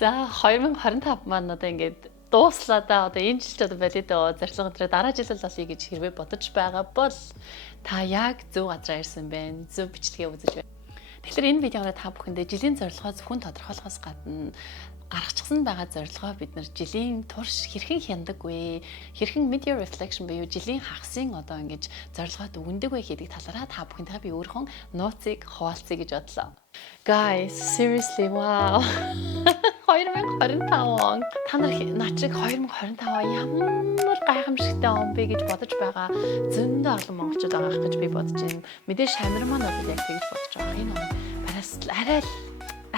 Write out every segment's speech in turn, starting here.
За 2025 маань одоо ингээд дууслаа да. Одоо энэ жил ч одоо болоод зорилго өдрөө дараа жил л олъё гэж хэрвээ бодож байгаа бол та яг зөв газараа ирсэн байна. Зөв бичлэгээ үзэж байна. Тэгэхээр энэ видеогоор та бүхэндээ жилийн зорилгоо зөвхөн тодорхойлохоос гадна гаргачихсан байгаа зорилгоо бид нар жилийн турш хэрхэн хяндаггүй, хэрхэн media reflection буюу жилийн хагасын одоо ингэж зорилгоод өгөндөг вэ гэдэг талаараа та бүхэнтэйгээ би өөрхөн нууцыг хуваалцъя гэж бодлоо. Guys, seriously, wow. 2025 он та нар начиг 2025 ямар гайхамшигтай он бэ гэж бодож байгаа зөндөө олон монголчууд байгаа гэж би бодож байна. Мэдээж шамир маань бол яг тэгж бодож байгаа. Энэ он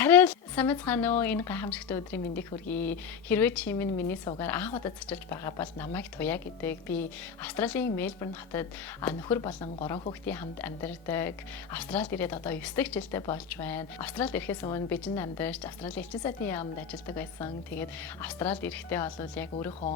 арай л самцгаано энэ гайхамшигтай өдрийн мэндийг хүргэе. Хэрвээ чи миний суугаар анх удаа зочилж байгаа бол намайг Туяа гэдэг. Би Австралийн Мельбурн хотод нөхөр болон 3 хүүхдийн хамт амьдардаг. Австралид ирээд одоо 9 дахь жилдээ болж байна. Австралид ирэхээс өмнө Бээжинд амьдарч Австралийн элчин сайдын яамд ажилладаг байсан. Тэгээд Австралид ирэхдээ бол яг өөрийнхөө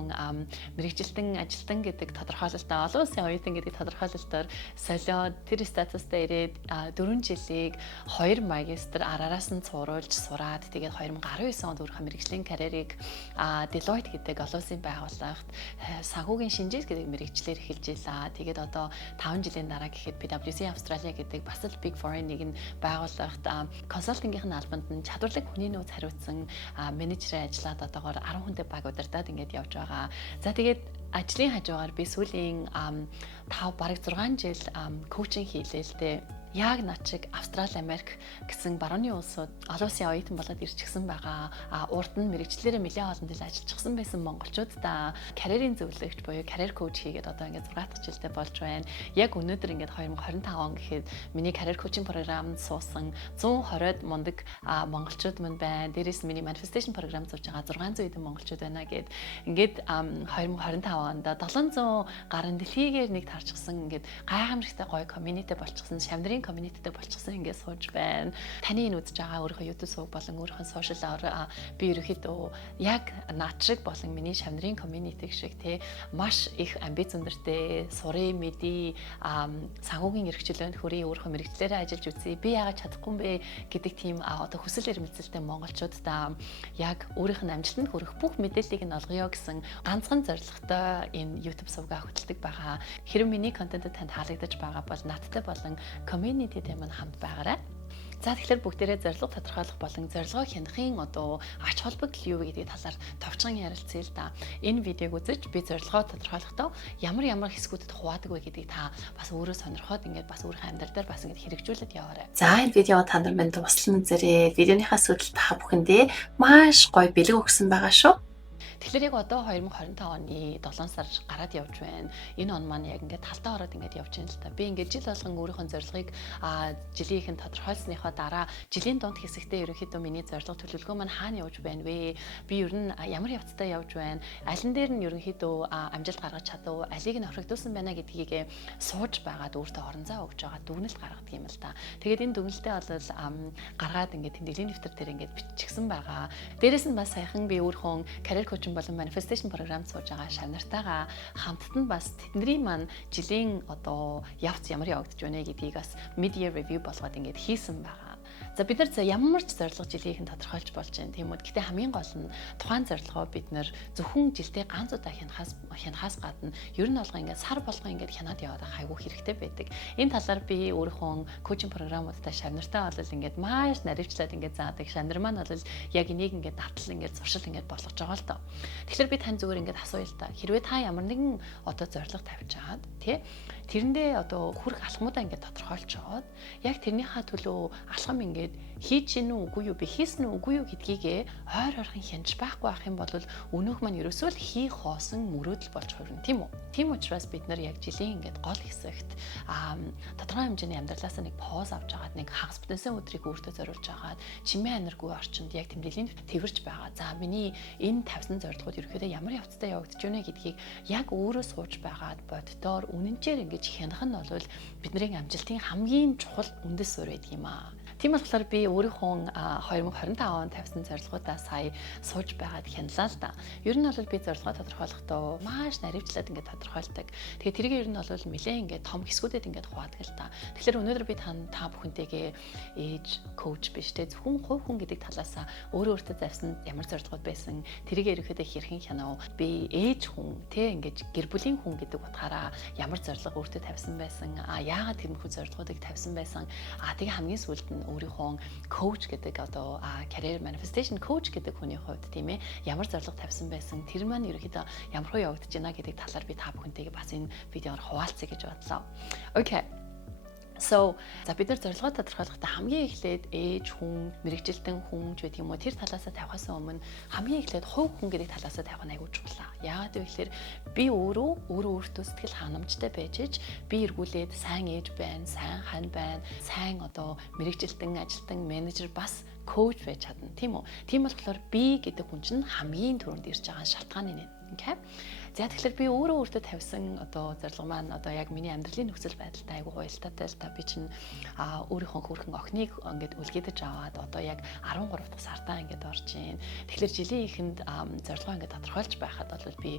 мэрэгжилтэн ажилтан гэдэг тодорхойлолтоо олон улсын оюутан гэдэг тодорхойлолтоор солиод тэр статустай ирээд 4 жилийг 2 магистр араараас нь цууруулж сураад тэгээд 2019 онд өөрийнхөө мэрэгжлийн карьерийг Deloitte гэдэг олон улсын байгууллагт санхүүгийн шинжил гэдэг мэрэгчлэр эхэлж илаа. Тэгээд одоо 5 жилийн дараа гэхэд PwC Australia гэдэг бас л Big Four-ын нэгэн байгууллагт консалтингийн албанд нь чадварлаг хүний нөөц хариуцсан менежерээр ажиллаад одоогоор 10 хүнтэй баг удирдаад ингээд явж байгаа. За тэгээд ажлын хажуугаар би сүүлийн 5 бараг 6 жил коучинг хийлээ л дээ. Яг над шиг Австрали, Америк гэсэн барууны улсууд олон улсын оюутан болоод ирчихсэн байгаа. Урд нь мэрэгчлэрээ нэлээд олон жил ажиллажсэн байсан монголчуудаа карьерийн зөвлөгч буюу карьер коуч хийгээд одоо ингээд 6 дахь жилдээ болж байна. Яг өнөөдөр ингээд 2025 он гэхэд миний карьер коучинг програмд суусан 120-од мундаг монголчууд мань байна. Дээрээс миний manifestation програм зурж байгаа 600 хэдэн монголчууд байна гэд ингээд 2025 онд 700 гаруй дэлхийгээр нэг тарчсан ингээд гайхамшигтай гоё community болчихсон шамдрын communityтэй болчихсон ингээд сууж байна. Таны энэ үзэж байгаа өөрийнхөө YouTube сувг болон өөрийнхөө social би ерөөхдөө яг над шиг болон миний шамдрын community шиг те маш их амбиц өндөртэй сурын мэдээ санхүүгийн эрхчлөөнд хүрээ өөрийнхөө мэрэгчлэрээ ажиллаж үзье. Би яагаад чадахгүй юм бэ гэдэг тийм одоо хүсэл эрмэлзэлтэй монголчуудаа яг өөрийнх нь амжилтанд хүрэх бүх мэдээллийг нь олгоё гэсэн ганцхан зорилготой энэ YouTube сувгаа хөтэлдэг байгаа. Хэрэв миний контентэд танд таалагдаж байгаа бол надтай болон community-тэй мань хамт байгаарай. За тэгэхээр бүгдээрээ зорилго тодорхойлох болон зорилгоо хянахын одоо ач холбогдол юу вэ гэдэг талаар товчхон ярилцъя л да. Энэ видеог үзэж би зорилгоо тодорхойлохдоо ямар хэсгүүдэд хуваадаг вэ гэдгийг та бас өөрөө сонирхоод ингээд бас өөрийнхөө амьдрал дээр бас ингээд хэрэгжүүлээд яваарай. За энэ видео та нар минь туслан үзээрэй. Видеоныхаа сүүлд та бүхэндээ маш гоё бэлэг өгсөн байгаа шүү. Тэгэхээр яг одоо 2025 оны 7 сар гараад явж байна. Энэ он маань яг ингээд талтаа ороод ингээд явж байна л та. Би ингээд жил болгон өөрийнхөө зорилгыг жилийнхэн тодорхойлсныхоо дараа жилийн дунд хэсэгтээ ерөнхийдөө миний зорилго төлөвлөгөө маань хаана явж байна вэ? Би ер нь ямар явцтай явж байна? Алин дээр нь ерөнхийдөө амжилт гаргаж чадав? Алийг нь хоригдуулсан байна гэдгийг сууж байгаад өөртөө орон зай өгж байгаа дүгнэлт гаргадаг юм л та. Тэгээд энэ дүгнэлтээ бол гаргаад ингээд тэмдэглэлийн дэвтэр дээр ингээд биччихсэн байгаа. Дээрээс нь бас саяхан би өөрийнхөө career coach болон manifestation програмд сууж байгаа шавнартайгаа хамтд нь бас тэдний маань жилийн одоо явц ямар явагдаж байна гэдгийг бас media review болгоод ингээд хийсэн байгаа. За бид нар ямар ч зорилго жилийнхэн тодорхойлж болж байна тийм үү. Гэхдээ хамгийн гол нь тухайн зорилгоо бид нар зөвхөн жилдээ ганц удаа хянахаас гадна ер нь болгоо ингээд сар болгоо ингээд хянаад яваад хайгуу хэрэгтэй байдаг. Энэ талаар би өөрийнхөө коучинг програмуудтай шавнартай бол ингээд маш наривчлаад ингээд заадаг. Шавнар маань бол яг энийг ингээд давтал ингээд зуршил ингээд болгож байгаа л доо. Тэгэхээр би тань зүгээр ингээд асууя л та. Хэрвээ та ямар нэгэн одоо зорилго тавьж чаад тий тэрэндээ одоо хүрх алхмуудаа ингээд тодорхойлж чаад яг тэрнийхээ төлөө алхам ингээд хийж гин үгүй юу би хийсэн үгүй юу гэдгийг ойрхон хянаж байхгүй ах юм бол өнөөх маань ерөөсөө л хий хоосон мөрөөдөл болж хувирна тийм үү. Тийм учраас бид нар яг жилийн ингээд гол хэсэгт тодорхой хэмжээний амьдралаасаа нэг поз авч агаад нэг хагас бүтэнсэн өдрийг өөртөө зориулж агаад чимээ анаргүй орчинд яг тэмдэглэлийн тэрвэрж байгаа. За миний энэ тавьсан зорилгууд ерөөхдөө ямар явцтай явагдаж байна гэдгийг яг өөрөө сууж байгаад боддоор үнэнчээр ингэж хянах нь бол бидний амжилтын хамгийн чухал үндэс суурь байдаг юм аа. Тийм болохоор болохоор би өөрийнхөө 2025 онд тавьсан зорилгоудаа сая сууж байгаад хянлаа л да. Ер нь бол би зорилгоо тодорхойлохдоо маш наривчлаад ингээд тодорхойлдог. Тэгэхээр тэрийг ер нь бол нэлээд ингээд том хэсгүүдэд ингээд хуваадаг л да. Тэгэхээр өнөөдөр би та бүхэнтэйгээ ээж коуч биш те зөвхөн хувь хүн гэдэг талаас өөрөө өөртөө завьсан ямар зорилгод байсан тэрийг ерөөхдөө хэрхэн хянав. Би ээж хүн те ингээд гэр бүлийн хүн гэдэг утгаараа ямар зорилго өөртөө тавьсан байсан. Яагаад тэрнхүү зорилгоодыг тавьсан байсан. Тэгээ хамгийн сүүлд нь өөрийнхөө коуч гэдэг одоо career manifestation coach гэдэг хүний хувьд тийм ээ ямар зорилго тавьсан байсан тэр маань ерөөхдөө ямар хөө явагдаж байна гэдэг талаар би та бүхэнтэйгээ бас энэ видеоор хуваалцъя гэж бодлоо. Окей. So за бид нар зорилгоо тодорхойлохдоо хамгийн эхлээд ээж хүн, мэрэгжилтэн хүн ч гэдэг юм уу тэр талаасаа тавихаас өмнө хамгийн эхлээд хувь хүн гэдэг талаасаа тавих нь аягүй чухал. Яагаад вэ гэхээр би өөртөө сэтгэл ханамжтай байж ич би эргүүлээд сайн ээж байна, сайн хань байна, сайн одоо мэрэгжилтэн, ажилтан, менежер бас коуч байж чадна тийм үү. Тийм болохоор би гэдэг хүн чинь хамгийн түрүүнд ирж байгаа шалтгааны нэг. Окей. За тэгэхээр би өөртөө тавьсан одоо зорилго маань одоо яг миний амьдралын нөхцөл байдалтай айгүй гоёлтаатай л та би чинь өөрийнхөө хөрхэн охиныг ингээд үлгээдэж аваад одоо яг 13 дахь сартаа ингээд орж ийн. Тэгэхээр жилийн эхэнд зорилгоо ингээд тодорхойлж байхад бол би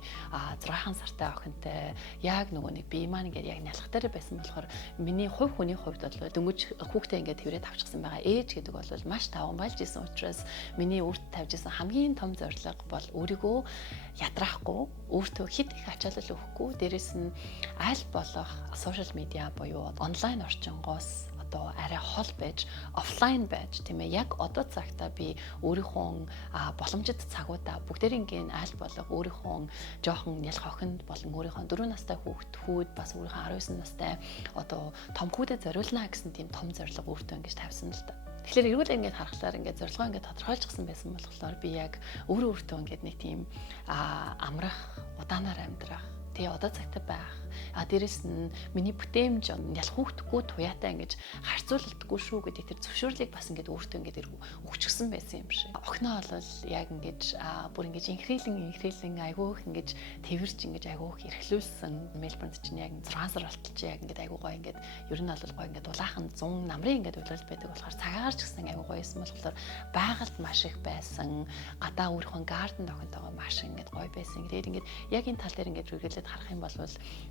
6 сартай охинтой яг нөгөө нэг би маань ингээд яг нялх дээр байсан болохоор миний хувь хүний хувьд бол дөнгөж хүүхдээ ингээд тэрвэрэд авчихсан байгаа ээж гэдэг бол маш таван болж исэн учраас миний өөрт тавьж исэн хамгийн том зорилго бол өөрийгөө ядраахгүй өөртөө хит их ачаалал өгөхгүй дээрэс нь аль болох сошиал медиа буюу онлайн орчингоос одоо арай хол байж офлайн байж тийм ээ яг одоо цагтаа би өөрийнхөө боломжит цагуудаа бүгдээрийн аль болох өөрийнхөө жоохон нялх охинд болон өөрийнхөө 4 настай хүүхэд бас өөрийнхөө 19 настай одоо том хүүдэд зориулна гэсэн тийм том зорилго өөртөө ингэж тавьсан л та. Тэгэхээр эргүүл ингээд харахаар ингээд зорилгоо ингээд тодорхойлчихсан байсан болохоор би яг өөртөө ингээд нэг тийм амрах, удаанаар амьдрах, тэгээ одоо цагтаа байх. Дээрэс нь миний бүтээмж ялх хүүхдэггүй туяатай ингэж харьцуулдаггүй шүү гэдэг тэр зөвшөөрлийг бас ингээд өөртөө ингээд өгчихсэн байсан юм шиг. Охиноо бол яг ингэж бүр ингэж инхрийлэн айгүйх ингэж тэрвэрч ингэж айгүйх эрхлүүлсэн. Мельбурнд чинь яг 6 сар болтолч яг ингээд айгүй гоё ингээд ер нь бол гоё ингээд улаахан 100 намрын ингээд үйлрэл байдаг болохоор цагаагаар ч гэсэн айгүй гоё байсан болохоор байгальд маш их байсан. Гадаа өөрийнхөө гарден охинтойгоо маш ингээд гоё байсан. Тэгээд ингээд яг энэ тал дээр ингээд үргэлжлээд харах юм бол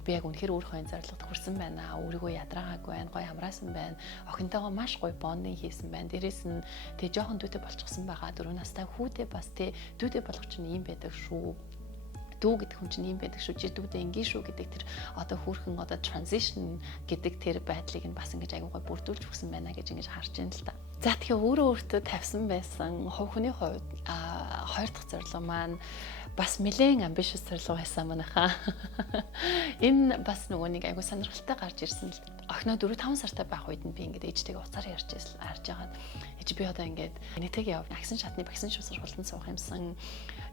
би яг үнэхээр өөрийнхөө зорилгод хүрсэн байна. Өөрийгөө ядраагаагүй байна, гоё амраасан байна. Охинтойгоо маш гоё бондинг хийсэн байна. Дээрээс нь тэг жоохон дүүтэй болчихсон байгаа. 4 настай хүүтэй бас тэг дүүтэй болох чинь ийм байдаг шүү. Дүү гэдэг хүн чинь ийм байдаг шүү. Чи дүүдээ ингийн шүү гэдэг тэр одоо хүүхэн одоо transition гэдэг тэр байдлыг нь бас ингэж аягүй гой бүрдүүлж өгсөн байна гэж ингэж харж байна л та. За тэгэхээр өөртөө тавьсан байсан хувь хүний хувьд хоёр дахь зорилго маань бас нэлээд ambitious зорилго байсан манайхаа. Энэ бас нөгөө нэг аягүй сонирхолтой гарч ирсэн л. Охиноо 4-5 сартай байх үед нь би ингээд ээжтэйгээ уцаар ярьж яагаад ээж би одоо ингээд нийтэйгээ яв агсан шатны вакцин шуусралтанд суух юмсан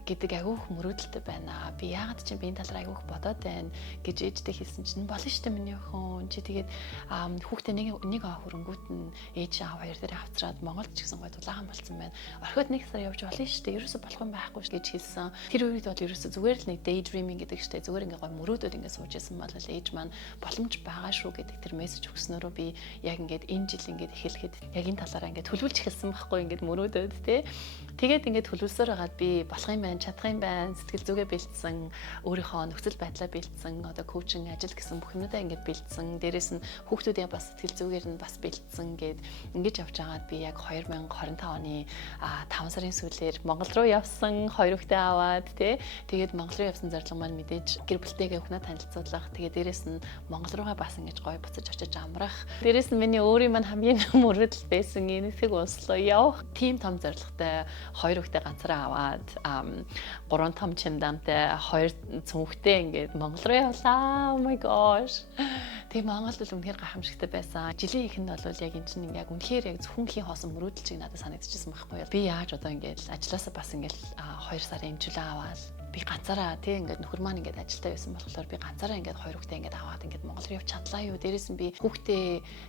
гэдэг агиух мөрөөдөлтэй байна. Би яагаад ч би энэ талаар агиух бодоод байна гэж ээжтэй хэлсэн чинь болно шүү дээ миний охин. Чи тэгээд хүүхдээ нэг хөрөнгөт нь ээж аав хоёр дээр авчраад Монголд ч гэсэн гой дулаахан болцсон байна. Орхиод нэг сар явж болно шүү дээ. Ерөөсө болох юм байхгүй шүү гэж хэлсэн. Тэр үед бол ерөөсө зүгээр л нэг daydreaming гэдэг штэ зүгээр ингээ гой мөрөөдөд ингээ сууж исэн бол ээж маань боломж байгаа шүү гэдэг тэр мессеж өгснөөрөө би яг ингээд энэ жил ингээд эхлэхэд яг энэ талаараа ингээд төлөвлөж эхэлсэн байхгүй ингээд мөрөөдөд тий. Тэгээд ингээд төлөвлөсөөр хагаад би болох юм байна, чадах юм байна, сэтгэл зүгээ бэлдсэн, өөрийнхөө нөхцөл байдлаа бэлдсэн, одоо коучинг ажил гэсэн бүх юмудаа ингээд бэлдсэн. Дээрээс нь хүүхдүүдээ бас сэтгэл зүгээр нь бас бэлдсэн гэд ингэж явж байгаад би яг 2025 оны 5 сарын сүүлээр Монгол руу явсан, 2 хүүхдээ аваад тий. Тэгээд Монгол руу явсан зорилго маань мэдээж гэр бүлтэйгээ өхнөө танилцуулах. Тэгээд дээрээс нь Монгол руугаа бас ингэж гоё буцаж очиж амрах. Дээрээс нь миний өөрийн маань хамгийн мөрөдөл байсан энэсэг улслоо явах. Тим том зорилготой 2 хүүхдээ ганцаараа аваад 3 том чимдамтай 2 цүнхтэй ингээд Монгол руу явлаа. Oh my gosh. Тэгээ Монголд л үнэхээр гайхамшигтай байсан. Жилийн эхэнд бол яг энэ чинь яг үнэхээр яг зөвхөн хий хоосон мөрөөдөл чиг надад санагдчихсан байхгүй юу. Би яаж одоо ингээд ажилласаа бас ингээд 2 сарын эмчилгээ аваад би ганцаараа тий ингээд нөхөр маань ингээд ажилдаа байсан болохоор би ганцаараа ингээд 2 хүүхдээ ингээд аваад ингээд Монгол руу явж чадлаа юу. Дээрээс нь би хүүхдээ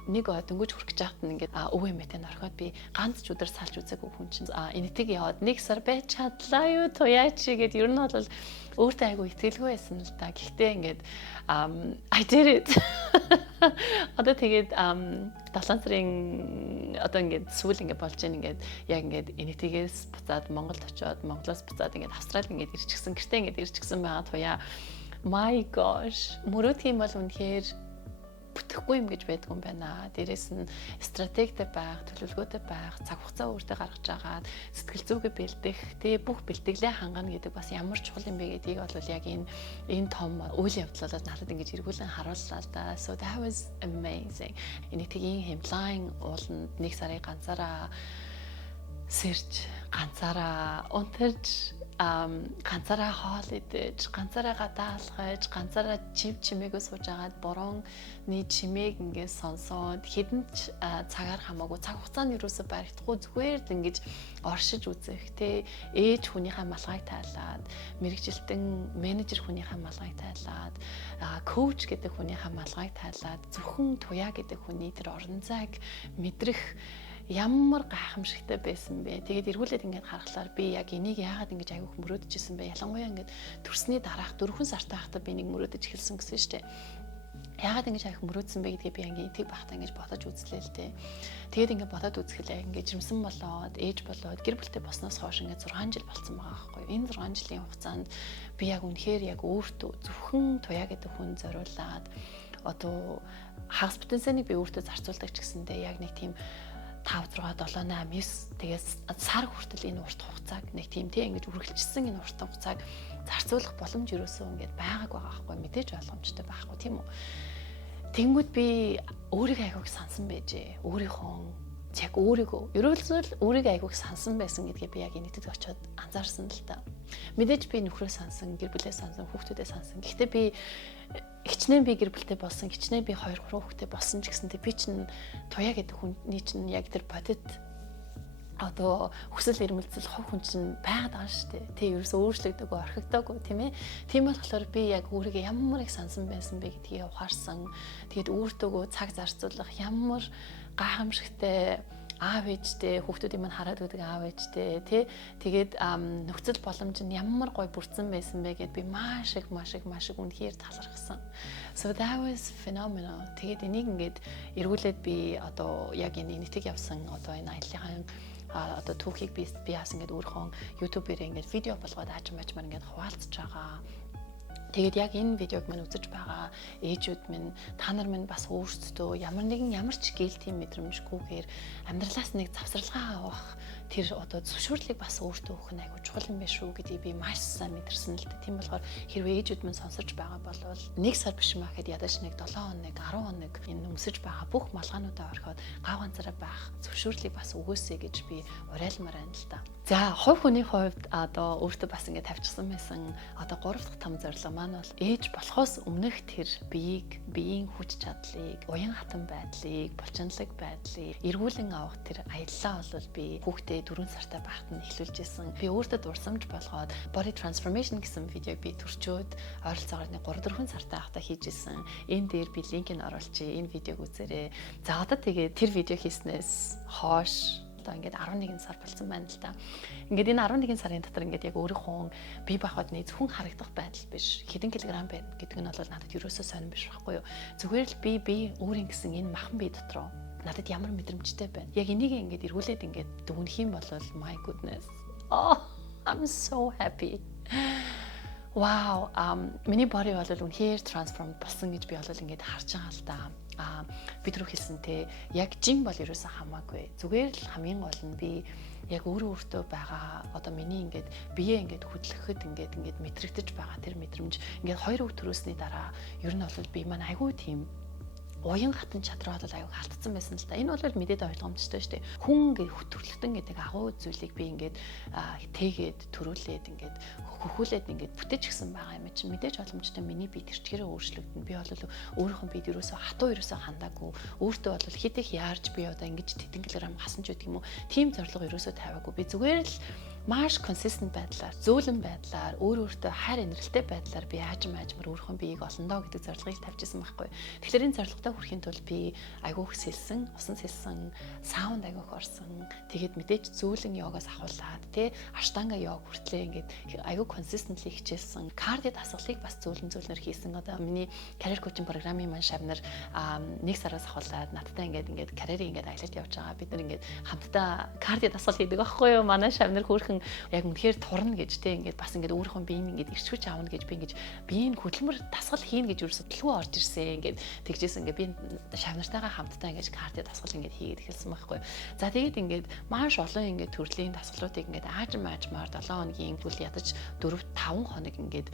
нэг дөнгөж хүрэх гэж байхад нь ингээд өвөө эмээтэй орхиод би ганц ч өдөр салж үзээгүй хүн чинь энэтиг яваад 1 сар байж чадлаа юу туяач гэд ер нь бол өөртөө айгу итгэлгүй байсан л та. Гэхдээ ингээд I did it. Одоо тэгээд 7 сарын одоо ингээд сүүл ингээд болж ийн ингээд яг ингээд энэтигээс буцаад Монголд очиод Монголоос буцаад ингээд Австрали ингээд ирчихсэн гэртээ ингээд ирчихсэн байгаа туяа my gosh мөрөөдх юм бол үнэхээр бүтэхгүй юм гэж байдгүй юм байна. Дээрээс нь стратегтэй байх, төлөвлөгөөтэй байх, цаг хугацаа өөртөө гаргаж агаад сэтгэл зүгээ бэлдэх, тэгээ бүх бэлтгэлээ хангана гэдэг бас ямар чухал юм бэ гэдгийг бол яг энэ том үйл явдлаас надад ингэж эргүүлэн харууллаа л да. So that was amazing. Энэтигийн хэмлайн ууланд 1 сарын ганцаараа сэрж, ганцаараа унтарч ганцаараа хоол идэж, ганцаараа гадаалгаж, ганцаараа чимээгүй сууж агаад борооны чимээг ингээд сонсоод хэдэн ч цагаар хамаагүй цаг хугацаанд юусоо баригдахгүй зүгээр л ингэж оршиж үзэх те ээж хүнийхээ малгайг тайлаад, мэрэгжилтэн менежер хүнийхээ малгайг тайлаад, коуч гэдэг хүнийхээ малгайг тайлаад, зөвхөн туяа гэдэг хүний тэр орон зайг мэдрэх ямар гайхамшигтай байсан бэ. Тэгээд эргүүлээд ингээд харахаар би яг энийг яагаад ингэж аягүй мөрөөдөжсэн бэ? Ялангуяа ингээд төрсний дараах 4 сартай байхдаа би нэг мөрөөдөж эхэлсэн гэсэн шүү дээ. Яагаад ингэж аягүй мөрөөдсөн бэ гэдгээ би ингээд тэг байхдаа ингэж бодож үзлээ л дээ. Тэгээд ингээд бодоод үзэхлээр ингээд жирэмсэн болоод, ээж болоод, гэр бүлтэй болсноос хойш ингээд 6 жил болсон байгаа байхгүй юу? Энэ 6 жилийн хугацаанд би яг үнэхээр яг өөртөө зөвхөн туяа гэдэг хүн зориулаад одоо хагас потенциалыг би өөртөө зарцуулдаг ч гэсэндээ яг нэг тийм 5 6 7 8 9 тэгээс сар хүртэл энэ урт хугацааг нэг тийм тийм ингэж үргэлжилсэн энэ урт хугацааг зарцуулах боломж юусоо ингээд байгааг байгаа байхгүй мэдээж ойлгомжтой байхгүй тийм үү. Тэнгүүд би өөрийгөө айгууг сансан байжээ. Өөрийнхөө яг өөрийгөө ерөөлсөл өөрийгөө айгууг сансан байсан гэдгээ би яг энэтэд очиод анзаарсан л та. Мэдээж би нөхрөө сансан, гэр бүлээ сансан, хүүхдүүдээ сансан. Гэхдээ би хичнээн би гэр бүлтэй болсон, хичнээн би 2 3 хүүхдтэй болсон ч гэсэнтэй би чинь туяа гэдэг хүний чинь яг тэр бодит одоо хүсэл эрмэлзэл хов хүн чинь байгаад байгаа шүү дээ. Тэ ерөөсөө өөрчлөгдөг, орхигдоогүй тийм ээ. Тийм болохоор би яг өөрийгөө ямар их сансан байсан бэ гэдгийг ухаарсан. Тэгээд өөртөөгөө цаг зарцуулах ямар гайхамшигтай аав ээжтэй хүүхдүүдийн маань хараад өгдөг аав ээжтэй тий тэгээд нөхцөл боломж нь ямар гоё бүрдсэн байсан бэ гэд би маш их үнэхээр талархсан. So that was phenomenal. Тэгээд энийг ингээд эргүүлээд би одоо яг энэ нэтиг явсан одоо энэ аяллахын одоо түүхийг би бас ингээд өөрийнхөө YouTube-ээр ингээд видео болгоод аажмаар ингээд хуваалцаж байгаа. Тэгээд яг энэ видеог мань үзэж байгаа ээжүүд минь та нар минь бас өөрсдөө ямар ч гэлтийн мэдрэмжгүйгээр амьдралаас нэг завсралгаа авах тэр одоо зөвшөөрлийг бас өөртөө өгөх нь айгүй чухал юм байна шүү гэдгийг би маш сайн мэдэрсэн л дээ. Тийм болохоор хэрвээ ээжүүд минь сонсож байгаа бол 1 сар биш маа гэхэд ядаж нэг 7 хоног 10 хоног энэ өмсөж байгаа бүх малгаануудаа орхиод гав ганцаараа байх зөвшөөрлийг бас өгөөсэй гэж би уриалмаар байна л да. За хувь хүний хувьд одоо өөртөө бас ингэ тавьчихсан байсан одоо 3 дахь том зорилго маань бол ээж болохоос өмнөх тэр биеийн хүч чадлыг, уян хатан байдлыг, булчинлаг байдлыг эргүүлэн авах тэр аяллаа бол би хүүхдээ 4 сартай байхад нь эхлүүлж исэн. Би өөртөө дурсамж болгоод body transformation гэсэн видеог би төрчөөд ойролцоогоор нэг 3-4 сартай байхдаа хийж исэн. Энэ дээр би линкийг оруулчих. Энэ видеог үзээрэй. За одоо тэгээ тэр видео хийснээс хойш ингээд 11 сар болсон байна л да. Ингээд энэ 11 сарын дотор ингээд яг өөрийнхөө бие махбод нэг зөвхөн харагдах байдал биш. Хэдэн килограмм байна гэдэг нь бол надад ерөөсөө сонирн биш байхгүй юу. Зүгээр л би өөрийн гэсэн энэ махан бие дотроо надад ямар мэдрэмжтэй байна. Яг энийг ингээд эргүүлээд ингээд дүгнэх юм бол my goodness. Oh, I'm so happy. Wow, миний body бол үнэхээр transform болсон гэж би бол ингээд харж байгаа л да. Бид рүү хэлсэнтэй яг жим бол ерөөсөө хамаагүй. Зүгээр л хамгийн гол нь би яг өөртөө байгаа одоо миний ингээд бие ингээд хөдлөхөд ингээд мэдрэгдэж байгаа тэр мэдрэмж ингээд 2 өдөр төрөөсний дараа ер нь бол би маань айгүй тийм уян хатан чадраад бол аюу халтцсан байсан л да. Энэ бол мэдээд ойлгомжтой шүү дээ. Хүн ингээд хөтөлтөн гэдэг агуу зүйлийг би ингээд тэгээд төрүүлээд ингээд хөхүүлээд ингээд бүтээж гисэн байгаа юм чинь мэдээж ойлгомжтой. Миний бие тэрчгээрээ өөрчлөгдөн. Би бол өөрийнхөө биед ерөөсөө хатуу ерөөсөө хандаагүй. Өөртөө бол хэд их яарч би одоо ингэж тэтгэн килограмм хасан ч гэдэг юм уу. Тим зорилго ерөөсөө тавиагүй. Би зүгээр л маш consistent байдлаар, зөөлөн байдлаар, өөртөө хайр инэрхтэй байдлаар би аажмаар өөрийнхөө биеийг олондоо гэдэг зорилгыг тавьчихсан байхгүй. Тэгэхээр энэ зорилготой хүрэхин тулд би айгүйх сэлсэн, усан сэлсэн, саунд айгүйх орсон. Тэгээд мэдээж зөөлөн йогоос ахуулаад тий аштанга йог хүртлээ ингээд айгүй consistently хичээсэн. Кардио дасгалыг бас зөөлөнөөр хийсэн. Одоо миний career coaching програмын маань шавнар нэг сараас ахуулаад надтай ингээд карьерийг ингээд аялалд явж байгаа. Бид нар ингээд хамтдаа кардио дасгал хийдэг байхгүй юу? Манай шавнар хөөрхөн яг үнэхээр турна гэж тий ингээд бас ингээд өөрийнхөө биеийг ингээд ирчвэж аавна гэж би ингээд биеийн хөдөлмөр дасгал хийн гэж ерөөсө төлөвөө орж ирсэн. Ингээд тэгжсэн ингээд би шавнартайгаа хамтдаа ингээд кардио дасгал ингээд хийгээд эхэлсэн байхгүй. За тэгээд ингээд маш олон ингээд төрлийн дасгалуудыг ингээд аажмаар 7 хоногийн үл ядаж 4-5 хоног ингээд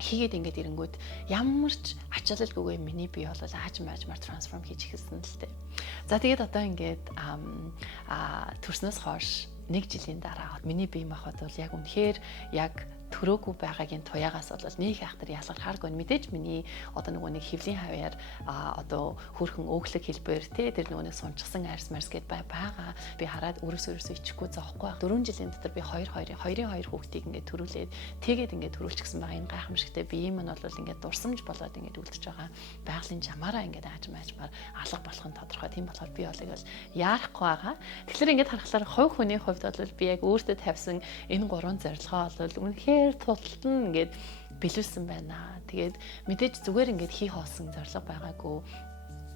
хийгээд ингээд ирэнгүүт ямар ч ачаалалгүйгээр миний бие бол аажмаар трансформ хийж эхэлсэн л дээ. За тэгээд одоо ингээд төрснөөс хойш 1 жилийн дараа миний бие махбод бол яг үнэхээр яг төрөөгүй байгаагийн туягаас бол нэг айхтар ялгархааргүй. Мэдээж миний одоо нөгөө нэг хөвлийн хавьяар одоо хөрхөн өглөг хэлбэр тий тэр нөгөө нэг сунчсан арьс марс гэд байгаа. Би хараад өрөөсөө ичихгүй зоохгүй. 4 жилийн дотор би 2 хүүхдийг ингээд төрүүлээд тэгээд ингээд төрүүлчихсэн байгаа. Энэ гайхамшигтай бие маань бол ингээд дурсамж болоод ингээд үлдчихэж байгаа. Байгалийн жамаараа ингээд аажмаар алга болох нь тодорхой. Тийм болохоор би бол яарахгүй байгаа. Тэгэхээр ингээд харахаар хувь хүний хувьд бол би яг өөртөө тавьсан энэ 3 зорилгоо бол үнэхээр тултан ингээд билүүлсэн байна. Тэгээд мэдээж зүгээр ингээд хий хоосон зорилго байгаагүй.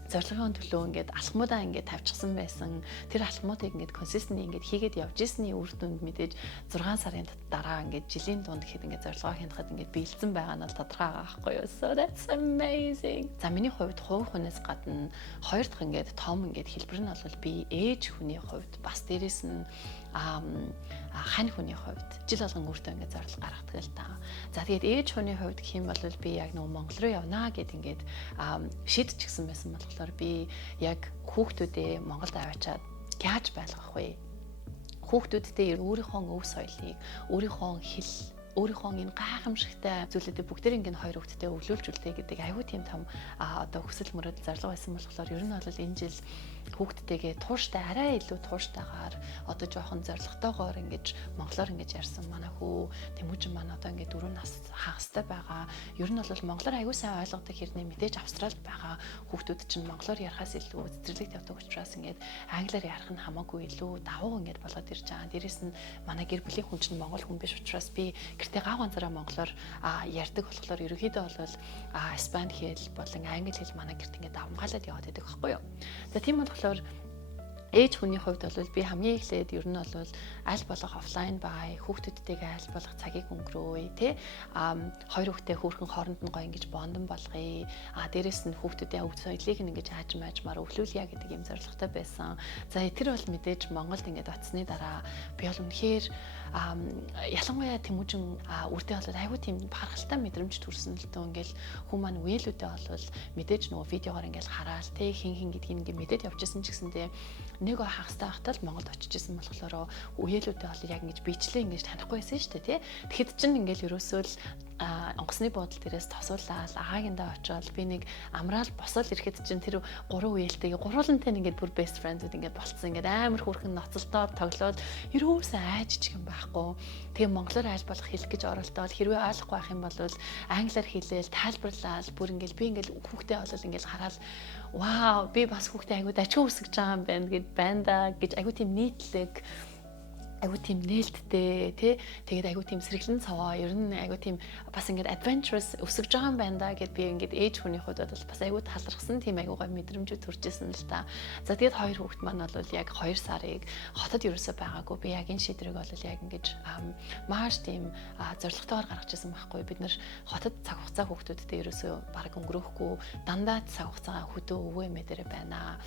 Зорилгын төлөө ингээд алхмуудаа ингээд тавьчихсан байсан. Тэр алхмуудыг ингээд consistently ингээд хийгээд явж ирсний үр дүнд мэдээж 6 сарын дараа ингээд жилийн дунд гэхэд ингээд зорилгоо хянахад ингээд биелсэн байгаа нь бол тодорхой байгаа байхгүй юу. So that's amazing. За миний хувьд хувь хүнээс гадна хоёр дахь ингээд том ингээд хэлбэр нь бол би ээж хүний хувьд бас дээрэс нь хань хүний хувьд жил болгон өөртөө ингээд зорилго гаргадаг л та. За тэгээд ээж хүний хувьд гэх юм бол би яг нөгөө Монгол руу явнаа гэд ингээд шийдчихсэн байсан болохоор би яг хүүхдүүдээ Монголд аваачаад яаж байлгах вэ? Хүүхдүүдтэй өөрийнхөө өв соёлыг, өөрийнхөө хэл, өөрийнхөө энэ гайхамшигтай зүйлүүдээ бүгдээр ингээд хоёр хүүхдтэй өвлүүлж үлдээ гэдэг аюу тийм том одоо хүсэл мөрөөдөл зорилго байсан болохоор ер нь бол энэ жил хүүхдтэйгээ тууштай арай илүү тууштайгаар одоо жоохон зоригтойгоор ингэж монголоор ингэж ярьсан манай хүү Тэмүүжин маань одоо ингээд 4 нас хагастай байгаа. Ер нь бол монголоор аюу сайн ойлгодог хэрнээ мэдээж Австралид байгаа хүүхдүүд чинь монголоор ярихаас илүү цэцэрлэгт явдаг учраас ингээд англиар ярих нь хамаагүй илүү давуу ингээд болоод ирж байгаа. Дээрэс нь манай гэр бүлийн хүн чинь монгол хүн биш учраас би гэртээ гав ганцаараа монголоор ярьдаг болохоор ерөнхийдөө бол испани хэл болон англи хэл манай гэрт ингээд давмгаалаад яваад байдаг байхгүй юу. За тийм болохоор ээж хүний хувьд бол би хамгийн эхлээд ер нь бол аль болох офлайн бай хүүхдүүдтэйгээ аль болох цагийг өнгөрөөе тий хоёр хүүхдээ хөөрхөн хооронд нь гоё ингэж бондон болгоё дээрэс нь хүүхдүүдийн өв соёлыг ингэж аажмаар өвлүүлье гэдэг юм зорилготой байсан. За тэр бол мэдээж Монголд ингэж оцсны дараа би бол үнэхээр ялангуяа Тэмүүжин үрдээ бол аюу тийм бахархалтай мэдрэмж төрсөн л дөө ингээл хүмүүс маань үеэлүүдээ бол мэдээж нөгөө видеогоор ингээл хараад тий хин гэдгийг ингээ мэдээд явжсэн ч гэсэндээ нэг хагастай байхдаа л Монголд очиж исэн болохоор үеэлүүдээ бол яг ингэж бичлээ ингэж танихгүй байсан шүү дээ тий. Тэгэхэд чинь ингээл ерөөсөө л онгоцны буудлын дээрээс тосуулаад агаагиндаа очиод би нэг амраал босоод ирэхэд чинь тэр 3 үеэлтэйгээ гурвуулантай ингээд бүр best friends-үүд ингээд болцсон ингээд амар хүрхэн ноцолтоор тоглоод ерөөсөө айжчих юм байхгүй. Тэгээ монголоор аль болох хэлэх гэж оролдоод хэрвээ ойлгохгүй байх юм бол англиар хэлээл тайлбарлаад бүр ингээд би ингээд хүүхдээ болол ингээд хараад вау би бас хүүхдээ аягүй дажгүй үсгэж байгаа юм байна гэд байна да гэж аягүй тийм нийтлэг аягүй тийм нээлттэй тий тэгээд аягүй тийм сэргэлэн цаваа ер нь аягүй тийм бас ингээд adventurous өсөж байгаа юм байна да гэд би ингээд ээж хүний хувьд бол бас аягүй талархсан тийм аягүй гой мэдрэмжүүд төржсэн л та. За тэгээд хоёр хүүхэд маань бол яг 2 сарыг хотод ерөөсөө байгаагүй би яг энэ шийдрийг бол яг ингээд маш тийм зоригтойгоор гаргаж ирсэн байхгүй. Бид нэр хотод цаг хугацаа хүүхдүүдтэй ерөөсөө баг өнгөрөөхгүй дандаа цаг хугацаагаа хөдөө өвөө эмээдэрэ байна.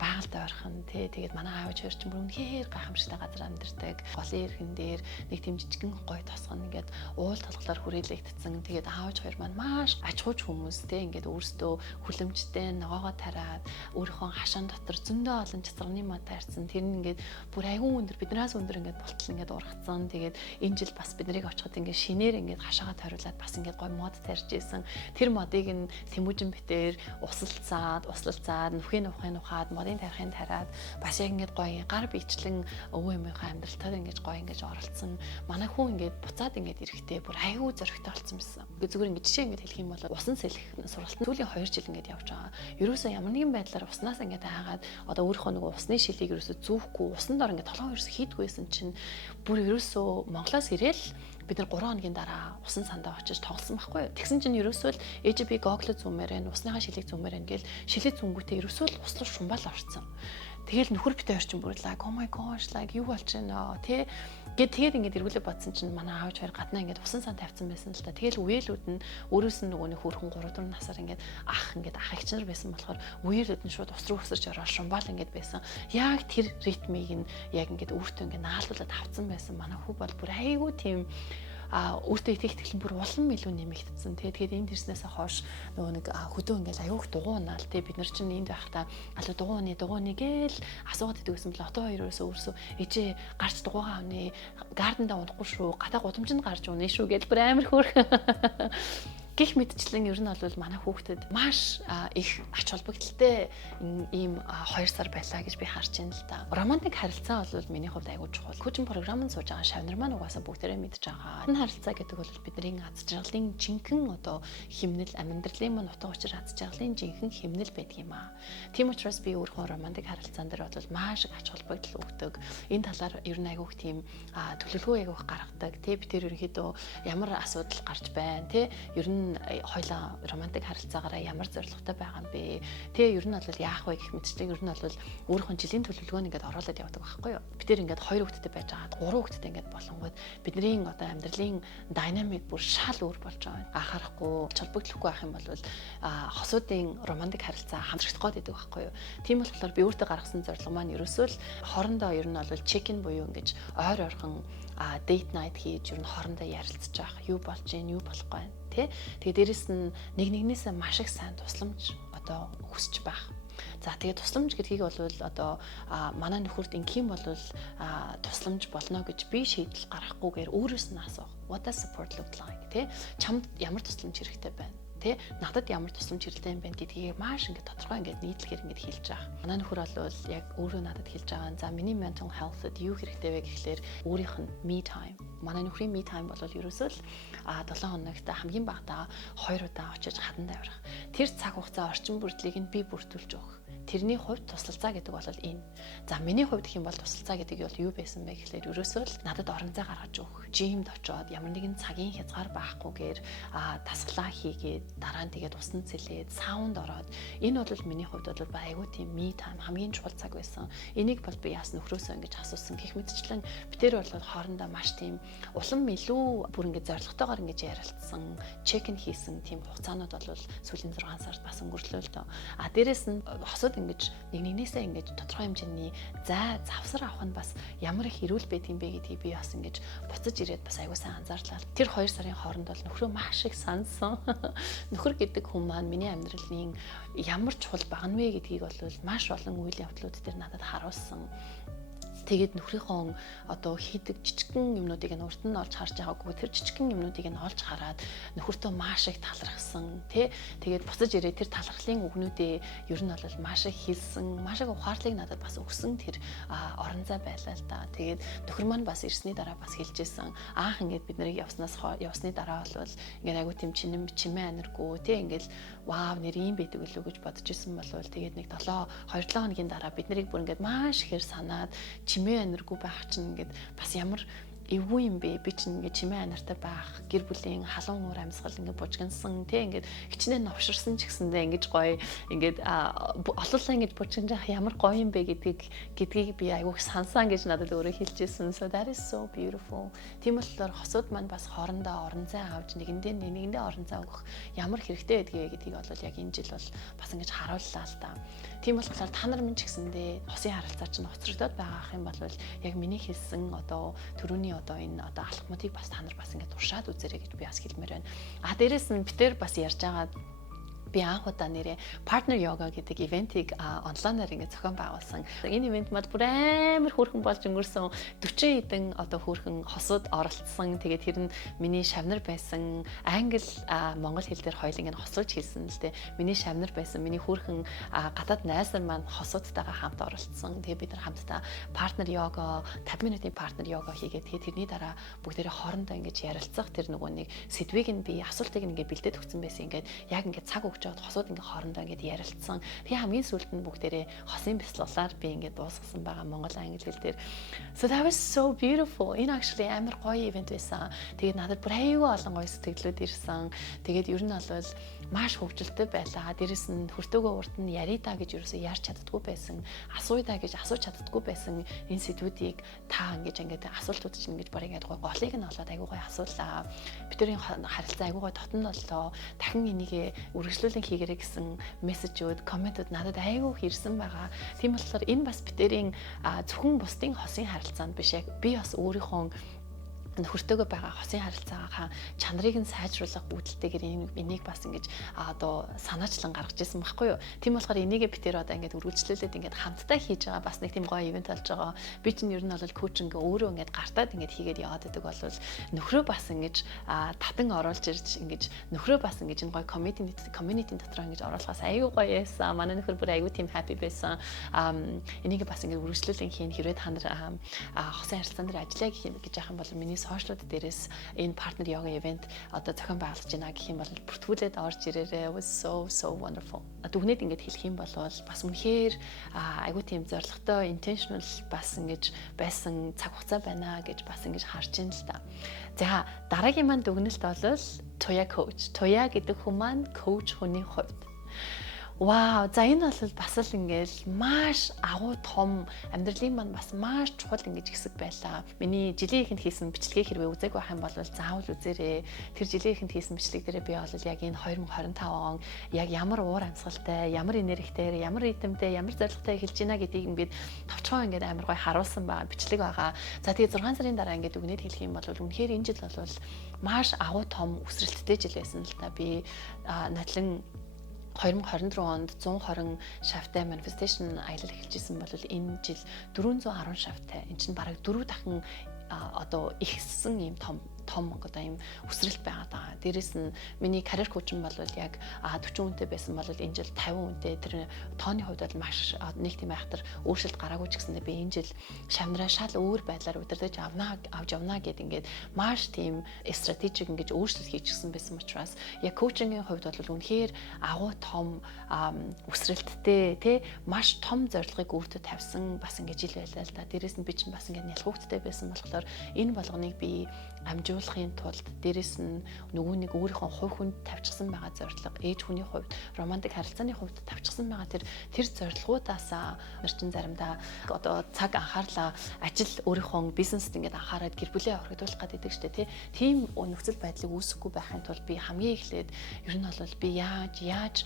Байгальд ойрхон тий тэгээд манай аав ээж чинь бүр үнэхээр гайхамшигтай газар амьдардаг. Голын эргэн дээр нэг тийм жижигэн гой тосгоно ингээд уул толголоор хүрээлэгдсэн. Тэгээд аавч хоёр маань маш аж ахуйч хүмүүс те ингээд өөрсдөө хүлэмжтэй ногоогоо тараад өөрийнхөө хашаан дотор зөндөө олон цэцэрний мод таарсан. Тэр нь ингээд бүр аягүй өндөр биднээс өндөр ингээд болтол ингээд ургацсан. Тэгээд энэ жил бас биднийг очиход ингээд шинээр ингээд хашаагаа тариулаад бас ингээд гой мод тарьж ийсэн. Тэр модыг нь Тэмүүжин битээр услалцаад нүхийн ухаад модын тарихын тараад бас яг ингээд гой гар бичлэн өвөө эмийнхээ амьдрал ярилцаад ингэж гоё ингэж оролцсон. Манай хүн ингэж буцаад ингэж ирэхдээ бүр айгүй зөрөгтэй болсон байсан. Зүгээр ингэж жишээ ингэж хэлэх юм бол усан сэлэх сургалт сүүлийн 2 жил ингэж явж байгаа. Ерөөсөө ямар нэгэн байдлаар уснаас ингэж хаагаад одоо өөрийнхөө нөгөө усны шилийг ерөөсөө зүүхгүй усан дор ингэж толгой ерөөсөө хийдгүйсэн чинь бүр ерөөсөө Монголоос ирээл бид нар 3 хоногийн дараа усан сандаа очиж тоглосон байхгүй юу. Тэгсэн чинь ерөөсөө л ээжби гогло зүүмээрэн усныхаа шилийг зүүмээрэн гэл шилээ зүүнгүүтээ ерөөсөө л ус руу шумбал орсон. Тэгэл нөхөр битээ орчин бүр like oh my gosh like юу болж байна тий тэгээд ингэж эргүүлээ бодсон чинь манай аавч хоёр гаднаа ингэж усан сан тавьсан байсан л та. Тэгэл үеэлүүд нь өөрөөс нь нөгөө хөрхөн 3 4 насаар ингэж ах ах ихчнэр байсан болохоор үеэлүүд нь шууд ус руу өсөрч ороод шумбал ингэж байсан. Яг тэр ритмийг нь яг ингэж өөртөө ингэж наалуулаад авцсан байсан. Манай хүү бол бүр айгүй тийм өөртөө итгэхтэлэн бүр улам илүү нэмэгдсэн. Тэгээд энэ тэрснээс хойш нөгөө нэг хөдөө ингээл аюух дугуунаал бид нар чинь энд байхдаа алуу дугууны гээл асуугаад идэв гэсэн бэл одоо хоёроос өөрсөө ээжээ гарч дугуугаа авны гарданда унахгүй шүү гадаа гудамжинд гарч унаа шүү гэж бүр амар хөөрхөн гих мэдчлэн ер нь бол манай хүүхдэд маш их ач холбогдолтой ийм 2 сар байлаа гэж би харж байна л да. Романтик харилцаа бол миний хувьд аягүй чухал. Коучинг програмд сууж байгаа шавнар маань угаасаа бүгдээрээ мэдж байгаа. Энэ харилцаа гэдэг бол бидний аз жаргалын жинхэнэ одоо химнэл амьдралын маань утга учир аз жаргалын жинхэнэ химнэл байдаг юм аа. Тийм учраас би өөрөө романтик харилцаан дээр бол маш их ач холбогдол өгдөг. Энэ талаар ер нь аягүй тийм төлөвлөгөө аягүй гаргадаг. Бид тэр ерөнхийдөө ямар асуудал гарч байна ер нь хоёлаа романтик харилцаагаараа ямар зорилготой байгаа юм бэ? Ер нь бол яах вэ гэх мэтчлэн ер нь бол өөрийнхөө жилийн төлөвлөгөөнд ингээд оруулаад явдаг байхгүй юу? Бид тэр ингээд 2 хүүхэдтэй байж байгаа 3 хүүхэдтэй ингээд болонгууд бидний одоо амьдралын динамик бүр шал өөр болж байгаа. Анхаарахгүй, холбогдлохгүй байх юм бол хосуудын романтик харилцаа хамтрагдах гээд байдаг байхгүй юу? Тийм болохоор би өөртөө гаргасан зорилго маань ерөөсөө л хоорондоо ер нь бол чек-ин буюу ингээд ойр ойрхон date night хийж ер нь хоорондоо ярилцж байгаа. Юу болж гин, юу болохгүй байна. Тэгээд дээрэс нь нэгнээсээ маш их сайн тусламж одоо хүсэж байх. За тэгээд тусламж гэдгийг бол одоо манай нөхөрт ингэх юм бол тусламж болно гэж би шийдэл гаргахгүйгээр өөрөөс нь асуух. What does support look like? Чамд ямар тусламж хэрэгтэй байна? Надад ямар тусламж хэрэгтэй юм бэ гэдгийг маш ингээд тодорхой ингээд нийтлэгээр ингээд хэлж байгаа. Манай нөхөр бол яг өөрөө надад хэлж байгаа. За миний mental health-д юу хэрэгтэй вэ гэхлээр өөрийнх нь me time. Манай нөхрийн me time бол ерөөсөө л 7 хоногт хамгийн багадаа 2 удаа очиж хатанд авирах. Тэр цаг хугацаа орчин бүрдлийг нь би бүрдүүлж өгөх. Тэрний хувьд тусалцаа гэдэг бол энэ. За миний хувьд гэх юм бол тусалцаа гэдэг бол юу байсан бэ гэхлээр ерөөсөө л надад орон зай гаргаж өгөх. Жимд очоод ямар нэгэн цагийн хязгаар байхгүйгээр тасглаа хийгээд дараа нь тэгээд усны цэлээд саунд ороод энэ бол миний хувьд бол айгүй тийм me time хамгийн чухал цаг байсан. Энийг бол би яасан нөхрөөсөө ингэж асуусан. Гэх мэтчлэн битээр бол хоорондоо маш тийм улам илүү бүр ингэж зоригтойгоор ингэж ярилцсан, чек-ин хийсэн тийм хугацаанууд бол сүүлийн 6 сард бас өнгөрлөө л дөө. Дээрээс нь хосууд ингэж нэгнээсээ ингэж тодорхой хэмжээний завсар авах нь бас ямар их эрүүл байд юм бэ гэдгийг би бас ингэж буцаж ирээд бас аягүй сайн анзаарлаа. Тэр 2 сарын хооронд бол нөхрөө маш их сансан. Нөхөр гэдэг хүн маань миний амьдралын ямар чухал багна вэ гэдгийг бол маш олон үйл явдлууд дээр надад харуулсан. Тэгээд нөхрийнхөө одоо хийдэг жижигхэн юмнуудыг нь урд нь олж харж байгаагүй тэр жижигхэн юмнуудыг нь олж хараад нөхөртөө маш их талархсан тэгээд буцаж ирээ тэр талархлын үгнүүдээ ер нь бол маш их хэлсэн маш их ухаарлыг надад бас өгсөн тэр орон зай байлаа л да. Тэгээд нөхөр маань бас ирсний дараа бас хэлжсэн анх ингээд бид нарыг явсны дараа бол ингээд айгу тийм чимээ аниргүй ингээд вау нэр юм байдаг үлээ гэж бодож исэн болвол тэгээд нэг 2-7 хоногийн дараа бид нарыг бүр ингээд маш ихээр санаад чимээ аниргүй байх чинь ингээд бас ямар эвгүй юм бэ? Би чинь ингээд чимээ анартай байх, гэр бүлийн халуун уур амьсгал ингээд бужигнсан, ингээд хичнээн новширсан ч гэсэндээ ингээд гоё ингээд олуулаа ингээд бужигнаж ямар гоё юм бэ гэдгийг би айгүйх сансаа гэж надад өөрөө хэлжсэн. So that is so beautiful. Тийм болохоор хосууд маань бас хоорондоо орон зай авч нэгэндээ орон зай өгөх ямар хэрэгтэй байдгийг гэдгийг бол яг энэ жил бол бас ингээд харууллаа л да. Тийм болохоор та нар минь ч гэсэндээ хосын харилцаа чинь хоцрогдоод байгаа юм бол яг миний хэлсэн одоо төрөний одоо энэ одоо алхмуудыг бас та нар бас ингээд туршаад үзээрэй гэж би бас хэлмээр байна. Дээрээс нь битээр бас ярьж байгаа би анх удаа нэрээ партнер йога гэдэг ивентийг онлайнаар ингээд зохион байгуулсан. Энэ ивент мод бүр амар хөөрхөн болж өнгөрсөн 40 хэдэн одоо хөөрхөн хосууд оролцсон. Тэгээд тэр нь миний шавнар байсан. Англи монгол хэл дээр хоёул ингээд хослуулж хэлсэн л дээ. Миний шавнар байсан. Миний хөөрхөн гадаад найз нар маань хосуудтайгаа хамт оролцсон. Тэгээд бид нар хамтдаа партнер йога 50 минутын партнер йога хийгээд тэгээд тэрний дараа бүгдээрээ хоорондоо ингээд ярилцах тэр нөгөө нэг сэдвийг нь би асуултыг ингээд бэлдээд өгсөн байсан. Ингээд яг ингээд цаг өгч жоод хосууд ингээ хоорондоо ингээ ярилцсан. Тэгээ хамгийн сүүлд нь бүгдээрээ хосын бяцлуулаар би ингээ дуусгасан байгаа монгол англи хэл дээр. So that was so beautiful. Энэ actually амар гоё ивент байсан. Тэгээд надад бүр аюу олон гоё сэтгэлүүд ирсэн. Тэгээд ер нь бол маш хөвгөлтэй байлаа. Дээрэс нь хүртөөгөө урд нь яридаа гэж ерөөсөө ярьж чаддаггүй байсан. Асууйдаа гэж асууж чаддаггүй байсан. Энэ сэдвүүдийг та ингээд асуултууд чинь ингэж баг ингээд голыг нь олоод аюу гоё асуулаа. Бидний харилцаа аюу гоё дотн боллоо. Дахин энийг үргэлжлүүлэн хийгэрэй гэсэн мессежүүд, комментүүд надад аюу ирсэн байгаа. Тийм болохоор энэ бас битэрийн зөвхөн бусдын хосын харилцаанд биш яг би бас өөрийнхөө хүртөөгөө байгаа хосын харилцаагаа чанарыг нь сайжруулах үүдэлтэйгээр энийг бас ингэж одоо санаачлан гаргаж ирсэн байхгүй юу. Тийм болохоор энийг битэр одоо ингэж үргэлжлүүлээд ингэж хамтдаа хийж байгаа бас нэг тийм гоё ивент болж байгаа. Би чинь ер нь бол коучинг өөрөө ингэж гартаад ингэж хийгээд яваад байдаг болвол нөхрөө бас ингэж татан оруулж ирж ингэж нөхрөө бас ингэж энэ гоё community дотор ингэж оруулахаас аюу гоё байсан. Манай нөхөр бүр аюу тийм happy байсан. Энийг бас ингэж үргэлжлүүлэн хийн хэрвээ та нар хосын харилцаан дээр ажиллая гэж яах юм бол миний сошиалууд дээрээс энэ партнер йога ивент одоо зохион байгуулж байна гэх юм бол бүртгүүлээд орж ирээрээ. Was so wonderful. Дүгнээд ингэж хэлэх юм бол бас үнэхээр айгуу тийм зоригтой intentional бас ингэж байсан цаг хугацаа байна гэж бас ингэж харж байна л да. За дараагийн маань дүгнэлт бол Toya coach. Toya гэдэг хүн маань coach хүний хувьд. Вау, за энэ бол бас л ингээл маш агуу том амьдралын маань бас маш чухал ингэж хэсэг байлаа. Миний жилийн ихэнд хийсэн бичлэгийг хэрвээ үзег байх юм бол заавал үзээрэй. Тэр жилийн ихэнд хийсэн бичлэг дээр би бол яг энэ 2025 он яг ямар уур амьсгалтай, ямар энергитэй, ямар ритмтэй, ямар зорилготой эхэлж байна гэдгийг ингээд товчхон ингээд амар гой харуулсан байгаа бичлэг байгаа. За тэгээ 6 сарын дараа ингээд үгнээд хэлэх юм бол үнэхээр энэ жил бол маш агуу том өсрэлттэй жил байсан л та. Би нотлон 2024 онд 120 шавтай manifestation аялал эхэлжсэн бол энэ жил 410 шавтай. Энэ чинь бараг 4 дахин одоо ихсэн юм том одоо юм өсрэлт байгаа даа. Дээрэс нь миний карьер коуч нь бол яг 40 хүнтэй байсан бол энэ жил 50 хүнтэй. Тэр тооны хувьд бол маш нэг тийм айхтар өөрчлөлт гараагүй ч гэсэндээ би энэ жил шавнараа шал өөр байдлаар удирдах авч явна гэд ингээд маш тийм стратегик ингэж өөрчлөлт хийчихсэн байсан учраас яг коучингийн хувьд бол үнэхээр агуу том өсрэлттэй тий маш том зорилгыг өөртөө тавьсан бас ингэж жил байлаа л да. Дээрэс нь би чинь бас ингээд нялхугттай байсан болохоор энэ болгоныг би амжуулахын тулд дээрэс нь нөгөө нэг өөрийнхөө хувь хүнд тавьчихсан байгаа зорилго, ээж хүний хувьд, романтик харилцааны хувьд тавьчихсан байгаа тэр зорилгоудаас нэрчин заримдаа одоо цаг анхаарлаа ажил өөрийнхөө бизнест ингээд анхаарал гэр бүлээ орхидуулах гэдэг штэ тийм нөхцөл байдлыг үүсэхгүй байхын тулд би хамгийн эхлээд ер нь бол би яаж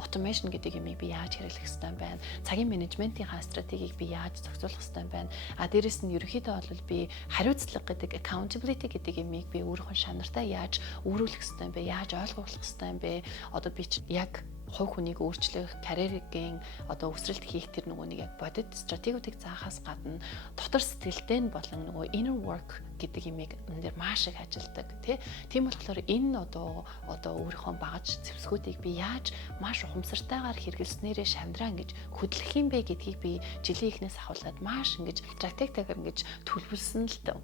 automation гэдэг юмыг би яаж хэрэглэх ёстой юм байна. Цагийн менежментийн стратегийг би яаж зохицуулах ёстой юм байна. Дээрэс нь ерөнхийдөө бол би хариуцлага гэдэг accountability гэдэг юмыг би өөрийнхөө шанартаа яаж өөрүүлэх ёстой юм бэ? Яаж ойлгуулах ёстой юм бэ? Одоо би яг хувь хүнийг өөрчлөх, карьерийн одоо өсрэлт хийх тэр нөгөө нэг яг бодит стратегиудыг заахаас гадна дотор сэтгэлтэй нь болон нөгөө inner work гэдэг юмыг энэ дээр маш их ажилдаг тийм болохоор энэ одоо өөрийнхөө багаж зэвсгүүдийг би яаж маш ухамсартайгаар хэрэглэснээрээ шавнараа ингэж хөдлөх юм бэ гэдгийг би жилийн эхнээс ахуулаад маш ингэж стратегитэйгээр ингэж төлөвлөсөн л дөө.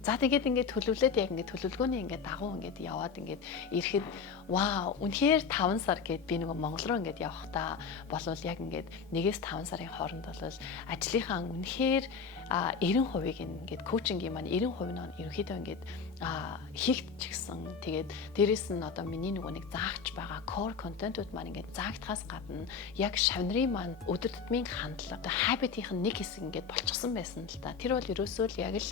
За тэгээд ингээд төлөвлөд яг ингээд төлөвлөгөөний ингээд дагуу ингээд яваад ингээд ирэхэд вау үнэхээр 5 сар гээд би нөгөө Монгол руу ингээд явахдаа болвол яг ингээд 1-5 сарын хооронд бол ажлынхаа үнэхээр 90%-ийг ингээд коучингийн маань 90% нь ерөнхийдөө ингээд хийгдчихсэн. Тэгээд дээрэс нь одоо миний нөгөө нэг заагч байгаа core content-ууд маань ингээд заагдахаас гадна яг шавнырын маань өдөр тутмын хандлага, habit-ийн нэг хэсэг ингээд болчихсон байсан л та. Тэр бол ерөөсөө л яг л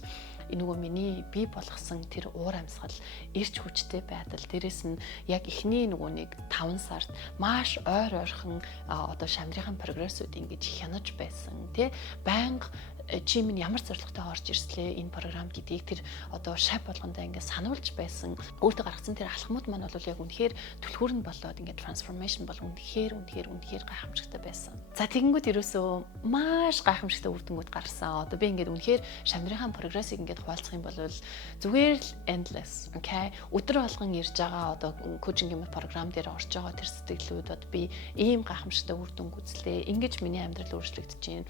нөгөө миний бий болгосон тэр уур амьсгал, эрч хүчтэй байдал, дээрэс нь яг эхний нөгөө нэг 5 сард маш ойрхон одоо шавнырын прогрессүүд ингэж хянаж байсан. Баян чи минь ямар зорилготой орж ирслээ энэ програмд гэдгийг тэр одоо шав болгондоо ингээд сануулж байсан. Өөртөө гаргасан тэр алхмууд маань бол яг үнэхээр түлхүүр нь болоод ингээд трансформашн бол үнэхээр гайхамшигтай байсан. За тэгэнгүүт ерөөсөө маш гайхамшигтай үр дүнгууд гарсан. Одоо би ингээд үнэхээр шавнырынхаа прогрессыг ингээд хуваалцах юм бол зүгээр л endless. Okay? Өдөр болгон ирж байгаа одоо коучинг юм програм дээр орж байгаа тэр сэтгэлүүдд би ийм гайхамшигтай үр дүнг үзлээ. Ингэж миний амьдрал өөрчлөгдөж байна.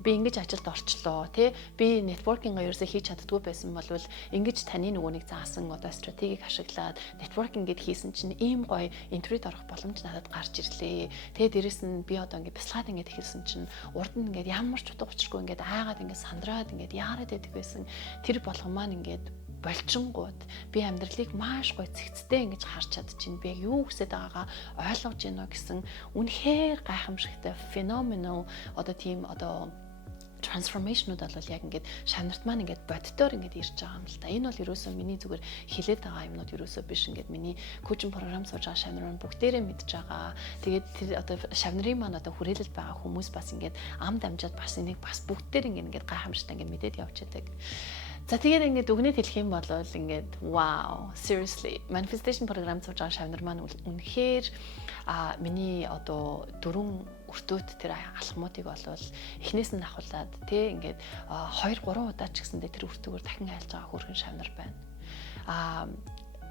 Би ингэж ажилд орчлоо тий би нетворкинг ерөөсөө хийж чаддгүй байсан бол ингэж таны нөгөөнийг заасан одоо стратегийг ашиглаад нетворкинг гэд хийсэн чинь ийм гоё интервьюд орох боломж надад гарч ирлээ. Тэгээ дээрэс нь би одоо ингэ бяцлаад ингэ хэлсэн чинь урд нь ингэ ямар ч утга учиргүй ингэ айгаад ингэ сандраад ингэ яарад байдаг байсан. Тэр болгон маань ингэ болчингууд би амьдралыг маш гоё цэгцтэй ингэж харж чадчихээн. Би яг юу хүсэж байгаагаа ойлгож байна гэсэн үнэхээр гайхамшигтай феноменал одоо тийм одоо трансформашнууд бол яг ингээд шавнарт маань ингээд боддоор ингээд ирж байгаа юм л та. Энэ бол ерөөсөө миний зүгээр хилээд байгаа юмнууд ерөөсөө биш. Ингээд миний коучинг програм сууж байгаа шавнар маань бүгдээрээ мэдж байгаа. Тэгээд тэр одоо шавнарын маань одоо хүрээлэлд байгаа хүмүүс бас ингээд амд амжаад бас энийг бас бүгдээр ингээд гайхамшигтай ингээд мэдээд явж байдаг. За тэгээд ингээд дүгнэлт хэлэх юм бол ингээд wow, seriously manifestation програм сууж байгаа шавнар маань үнэхээр миний одоо дөрвөн өртөөт тэр алхмуудыг болвол эхнээс нь ахуулаад тий ингээд 2-3 удаа ч гэсэндээ тэр өртөөгөр дахин айлж байгаа хөргөн шавнар байна.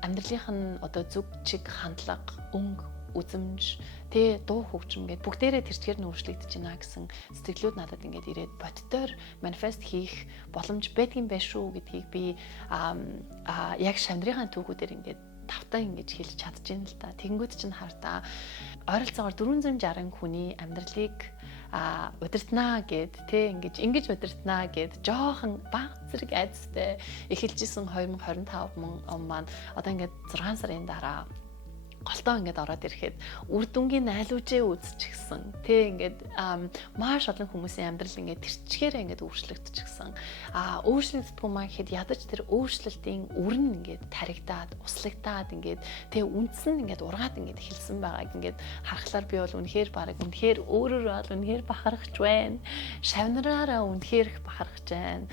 Амьдралынх нь одоо зүг чиг хандлага, өнгө, үзэмж, тий дуу хөгжим гэдэг бүгдээрээ тэрчгээр нь өөрчлөгдөж байна гэсэн сэтгэлүүд надад ингээд ирээд боддоор манифест хийх боломж байдгийн байх шүү гэдгийг би яг шавнырынхаа түүхүүдээр ингээд тавтаа ингэж хэлж чадчихээн л та. Тэнгүүд чинь хартаа ойролцоогоор 460 хүний амьдралыг удирднаа гэд тэ ингэж удирднаа гэд жоохон баг зэрэг айцтай эхэлжсэн 2025 он маань одоо ингээд 6 сарын дараа голтоо ингээд ороод ирэхэд үр дүнгийн найлуужээ үзчихсэн. Тэ ингээд маш олон хүмүүсийн амьдрал ингээд тэрчгээр ингээд өөрчлөгдөжчихсэн. Өөрчлөгддөггүй маа гэхэд ядаж тэр өөрчлөлтийн үр нь ингээд таригдаад, услагдаад ингээд тэ үндс нь ингээд ургаад ингээд эхэлсэн байгааг ингээд харахаар би бол үнэхээр өөрөөр бол үнэхээр бахархаж байна. Шавнараараа үнэхээр бахархаж байна.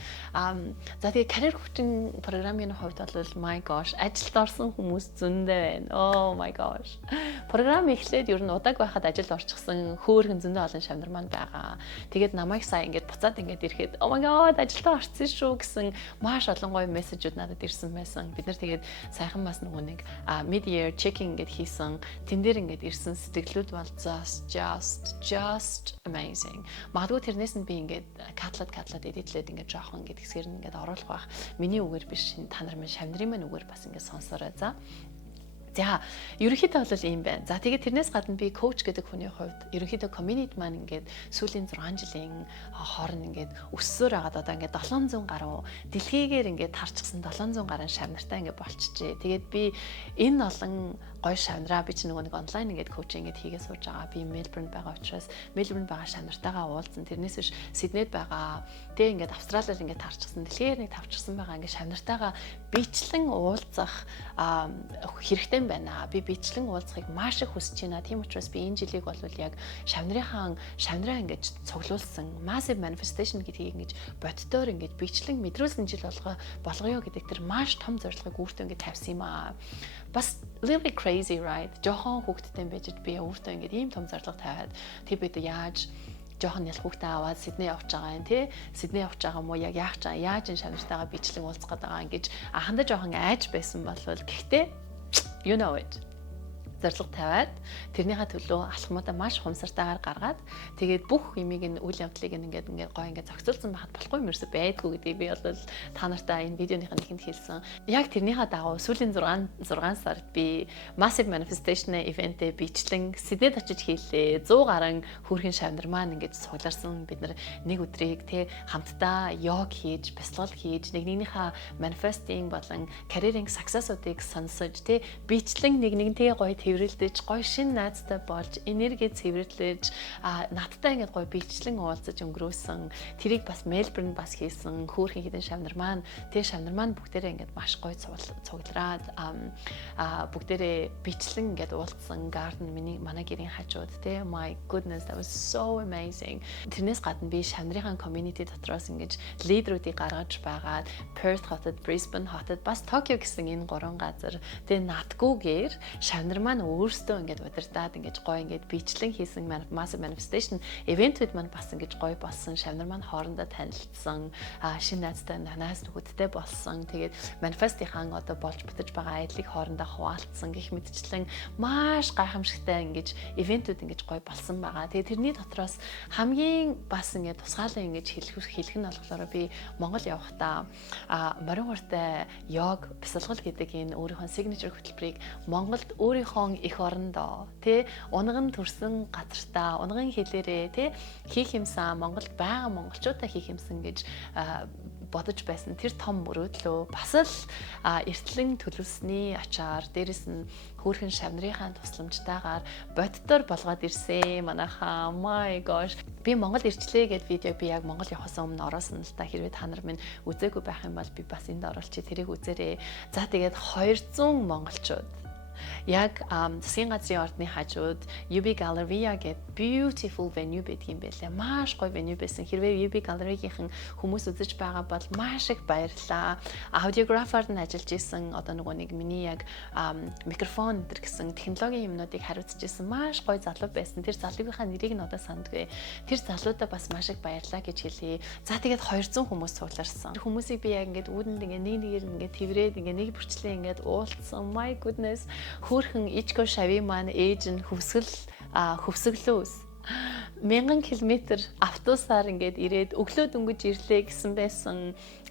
За тэгээ карьер коучинг програмын хувьд бол my gosh ажилд орсон хүмүүс зөндөө байна. Oh my gosh. Програм эхлээд ер нь удааг байхад ажилд орчихсан хөөрхөн зөндөө олон шавнар маань байгаа. Тэгээд намайг сая ингээд буцаад ингээд ирэхэд oh my god ажилдаа орсон шүү гэсэн маш олон гоё мессежүүд надад ирсэн байсан. Бид нар тэгээд сайхан бас нөгөө нэг mid year checking ингээд хийсэн. Тэн дээр ингээд ирсэн сэтгэлүүд бол just amazing. Магадгүй тэрнээс нь би ингээд катлаад эдитлээд ингээд жоохон ингээд хэсгэр нь ингээд оруулах байх. Миний үгээр биш та нар минь шавнарын маань үгээр бас ингээд сонсоорой за. За, ерөнхийдөө бол ийм байна. За, тэгээд тэрнээс гадна би коуч гэдэг хүний хувьд ерөнхийдөө community маань ингээд сүүлийн 6 жилийн хооронд ингээд өссөөр хагаад одоо ингээд 700 гаруй дэлхийгээр ингээд тарчсан 700 гаруй шавнартай ингээд болчихжээ. Тэгээд би энэ олон гоё шавнараа би ч нэг онлайн ингээд коучинг ингээд хийгээ сууж байгаа. Би Мельбурнд байгаа учраас Мельбурнд байгаа шавнартайгаа уулзсан. Тэрнээс биш Сиднейд байгаа. Тэ ингээд Австралиад ингээд тарчсан. Дэлхийгээр нэг тавчсан байгаа ингээд шавнартайгаа бичлэн уулзах хэрэгтэй байна. Би бичлэн уулзахыг маш их хүсэж байна. Тийм учраас би энэ жилиг бол яг шавнараа ингэж цуглуулсан massive manifestation гэдгийг ингэж боддоор ингэж бичлэн мэдрүүлсэн жил болгоё гэдэг тэр маш том зорилгыг өөртөө ингэж тавьсан юм аа. Бас really crazy right? Жохон хүүхдтэй байж би өөртөө ингэж ийм том зорилго тавиад тэг бид яаж жоохон ял хүүхдээ аваад Сидней явж байгаа юм тий. Сидней явж байгаа мó яг яах чаа яаж энэ шавнартайгаа бичлэн уулзах гээд байгаа ингэж анхандаа жоохон айж байсан болвол гэхдээ you know it. Зорилго тавиад тэрнийхээ төлөө алхмуудаа маш хумсартайгаар гаргаад тэгээд бүх юмыг нь үйл явдлыг ингээд гоё ингээд зохицуулсан байхад болохгүй юм ерөөсөй байдгүй гэдгийг би бол та нартай энэ видеоныхаа нэгэнд хэлсэн. Яг тэрнийхээ дагуу сүүлийн 6 сард би massive manifestation event-ээ бичлэн Сиднейд очиж хийлээ. 100 гаруй хөрхэн шавнар маань ингээд сугларсан. Бид нар нэг өдрийг тий хамтдаа йог хийж, бясалгал хийж, нэгнийхээ manifesting болон career-ing success-уудыг сонсож тий бичлэн нэгнийгээ гоё тэрвэрлдэж гоё шин найзтай болж энерги цэвэрлэж надтай ингээд гоё бичлэн уулзаж өнгөрөөсөн тэрийг бас Мельбурнд бас хийсэн хөөрхөн хідэн шавнар маань бүгдээрээ ингээд маш гоё цуглараад бүгдээрээ бичлэн ингээд уулзсан garden манай гэрийн хажууд те my goodness that was so amazing. Тэрнээс гадна би шавнарын community дотроос ингээд лидерүүдийг гаргаж байгаад Perth хотод, Brisbane хотод бас Токио гэсэн энэ гурван газар тэгээ надгүйгээр шавнар маань өөрсдөө ингээд удирдаад ингээд гоё ингээд бичлэн хийсэн massive manifestation event-үүд маань бас ингээд гоё болсон. Шавнар маань хоорондоо танилцсан, шинэ найзтай нанаас нөхөдтэй болсон. Тэгээд манифестийнхан одоо болж бүтэж байгаа айдлыг хоорондоо хуваалцсан гэх мэтчлэн маш гайхамшигтай ингээд event-үүд ингээд гоё болсон байгаа. Тэгээд тэрний дотроос хамгийн бас ингээд тусгаалan ингээд хэлэх нь болохоор би Монгол явахдаа морин уртай йог бясалгал гэдэг энэ өөрийнхөө signature хөтөлбөрийг Монголд өөрийнхөө эх орондоо тий унган төрсэн газартаа унган хэлээрээ тий хийх юмсан Монголд байгаа монголчуудаа хийх юмсан гэж бодож байсан тэр том мөрөөдлөө бас л эртлэн төлөвсний ачаар дээрэс нь хөөрхөн шавнарынхаа тусламжтайгаар боддоор болгоод ирсэн манайхаа my gosh би Монгол ирчлээ гэдэг видеог би яг Монгол явахаас өмнө оруулсан л та хэрвээ та нар минь үзээгүй байх юм бол би бас энд оруулчих тэрийг үзээрэй. За тэгээд 200 монголчууд яг засгийн газрын ордны хажууд UB Galleria гэдэг beautiful venue байдаг юм байлаа. Маш гоё venue байсан. Хэрвээ UB Gallery-ийн хүмүүс үзэж байгаа бол маш их баярлалаа. Аудиографаар нь ажиллаж исэн одоо нөгөө нэг миний яг микрофон энэ гэсэн технологийн юмнуудыг хариуцж исэн маш гоё залуу байсан. Тэр залуугийнхаа нэрийг нь одоо сандгүй. Тэр залуудаа бас маш их баярлалаа гэж хэлье. За тэгээд 200 хүмүүс цугларсан. Хүмүүсийг би яг ингээд үүдэнд ингээд нэгээр ингээд тэрврээд ингээд нэг бүрчлээ ингээд уулцсан. My goodness. Хөөрхөн Ичко Шави маань ээж нь хөвсгөлөөс 1000 км автобусаар ингээд ирээд өглөө дөнгөж ирлээ гэсэн байсан.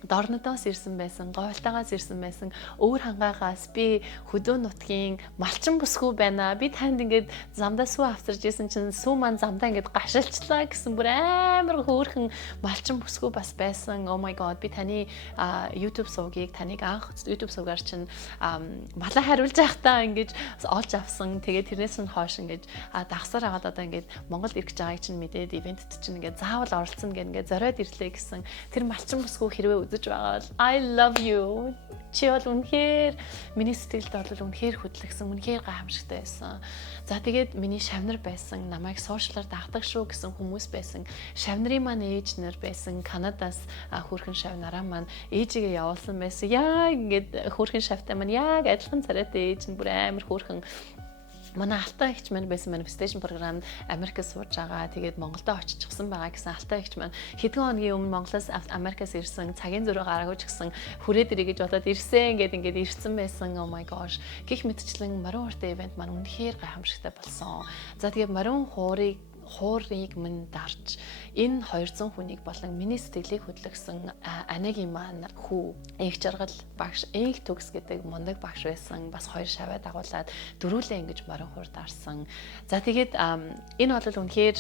Дорнодоос ирсэн байсан, говьтаагаас ирсэн байсан. Өвөр хангаагаас би хөдөө нутгийн малчин бүсгүй байна. Би танд ингээд замдаа сүү авчирж исэн чинь сүү маань замдаа ингээд гашилчлаа гэсэн бүр амар хөөрхөн малчин бүсгүй бас байсан. Oh my god би таны YouTube сувгийг таныг анх YouTube сувгаар чинь малаа хариулж байхдаа ингээд олж авсан. Тэгээд тэрнээс нь хойш ингээд дагсаар агаад одоо ингээд Монгол ирэх гэж байгааг чинь мэдээд ивентэд чинь ингээд заавал оролцсон гэнгээ ингээд зориод ирлээ гэсэн. Тэр малчин бүсгүй хэрвээ үзэж байгаа бол I love you. Чи бол үнэхээр миний сэтгэлд бол үнэхээр хөдлөгсөн, үнэхээр гайхамшигтай байсан. За тэгээд миний шавнар байсан, намайг сошиалар дагдаг шүү гэсэн хүмүүс байсан. Шавнарын маань ээж нар байсан. Канадаас хөөрхөн шавнараа маань ээжигээ явуулсан байсан. Яа ингээд хөөрхөн шавтай маань яг адилхан царайтай ээж нь бүр амар хөөрхөн манай Алтай эгч маань байсан manifestation програмд Америкт сууж байгаа. Тэгээд Монголдо очичихсан байгаа гэсэн Алтай эгч маань хэдэн хоногийн өмнө Монголоос Америкаас ирсэн, цагийн зөрөө гараагүй ч гэсэн хүрээд ирээ гэж бодоод ирсэн ингээд ирсэн байсан. Oh my gosh. Гэх мэтчлэн морин уртай ивент маань үнэхээр гайхамшигтай болсон. За тэгээд морин хуурыг минь дарж энэ 200 хүнийг болон миний сэтгэлийг хөдлөсөн анагийн маань хүү их жаргал багш их төгс гэдэг мундаг багш байсан. Бас 2 шаваа дагуулад дөрүүлээ ингэж морин хуур дарсан. За тэгээд энэ бол үнэхээр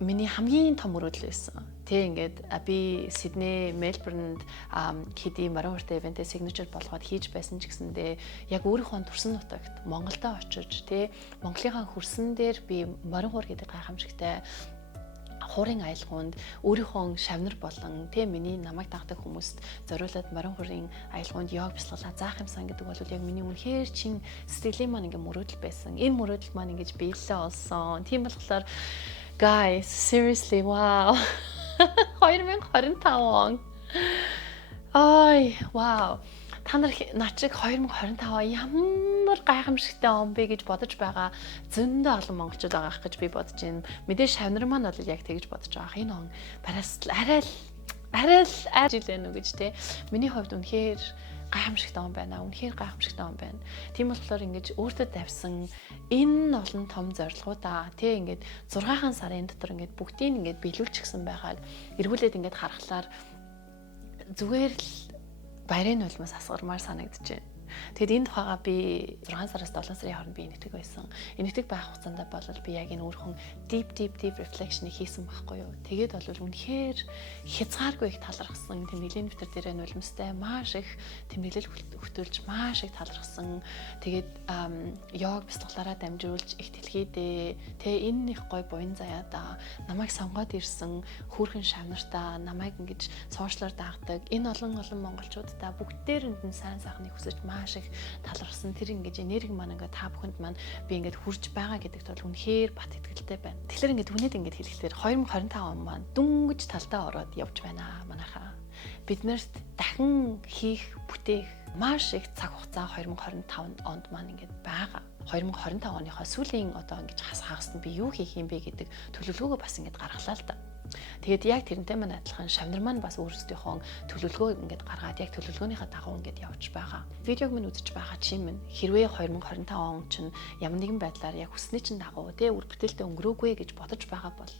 миний хамгийн том мөрөөдөл байсан. Тэ ингээд би Сидней, Мельбурнд хэдий морин хууртай ивентээ signature болгоод хийж байсан ч гэсэндээ яг өөрийнхөө төрсөн нутагт Монголдо очиж тэ Монголынхаа хөрсөн дээр би морин хуур гэдэг гайхамшигтай хуурын аялгаунд өөрийнхөө шавнар болон тэ миний намайг дагдаг хүмүүст зориулаад морин хуурын аялгаунд йог бясалгалаа заах юмсан гэдэг бол яг миний үнэхээр чин сэтгэлийн маань ингээ мөрөөдөл байсан. Энэ мөрөөдөл маань ингэж биелээ олсон. Тийм болохоор guys, seriously wow. 2025 он. Ай, вау. Та нар начиг 2025 ямар гайхамшигтай он бэ гэж бодож байгаа зөндөө олон монголчууд байгаа гэж би бодож байна. Мэдээж шавнар маань бол яг тэгж бодож байгаа. Энэ он бараас арай л ажилэн үү гэж те. Миний хувьд үнэхээр гайхамшигтай он байна. Үнэхээр гайхамшигтай он байна. Тийм болохоор ингэж өөртөө тавьсан энэ олон том зорилгоудаа тий ингээд 6 сарын дотор ингээд бүгдийг ингээд биелүүлчихсэн байгааг эргүүлээд ингээд харахаар зүгээр л баярын нулимс асгармаар санагдаж байна. Тэгэд энэ тухайга би 6 сараас 7 сарын хооронд би энэтэг байсан. Энэтэг байх хугацаанд бол би яг энэ өөрхөн deep reflection хийсэн байхгүй юу. Тэгээд бол үнэхээр хязгааргүй их талархсан тэмдэглэлийн дэвтэр дээр нулимстай маш их тэмдэглэл хөтөлж маш их талархсан. Тэгээд йог бяцлаглаараа дамжуулж их дэлхийдээ энэ их гой буян заяада намайг сонгоод ирсэн хүүхэн шавнартаа намайг ингэж сошиалар дагдаг энэ олон монголчуудаа бүгдээрэнд нь сайн сайхныг хүсэж маш их талархсан. Тэр ингэж энерги маань ингээд та бүхэнд маань би ингээд хүрж байгаа гэдэгт бол үнэхээр бат итгэлтэй байна. Тэгэхээр ингээд үнэд ингээд хэлэхдээ 2025 он маань дүнгэж талдаа ороод явж байна манайхаа. Биднэрт дахин хийх бүтээх маш их цаг хугацаа 2025 онд маань ингээд байгаа. 2025 оныхоо сүүлийн одоо ингэж хагасд нь би юу хийх юм бэ гэдэг төлөвлөгөөгөө бас ингэж гаргалаа л да. Тэгээд яг тэрнтэй маань адилхан шавнар маань бас өөрсдийнхөө төлөвлөгөө ингээд гаргаад яг төлөвлөгөөнийхөө дагуу ингээд явж байгаа. Видеог минь үзэж байгаа чи минь хэрвээ 2025 он чинь ямар нэгэн байдлаар яг хүссний чинь дагуу үр бүтээлтэй өнгөрөөгүй гэж бодож байгаа бол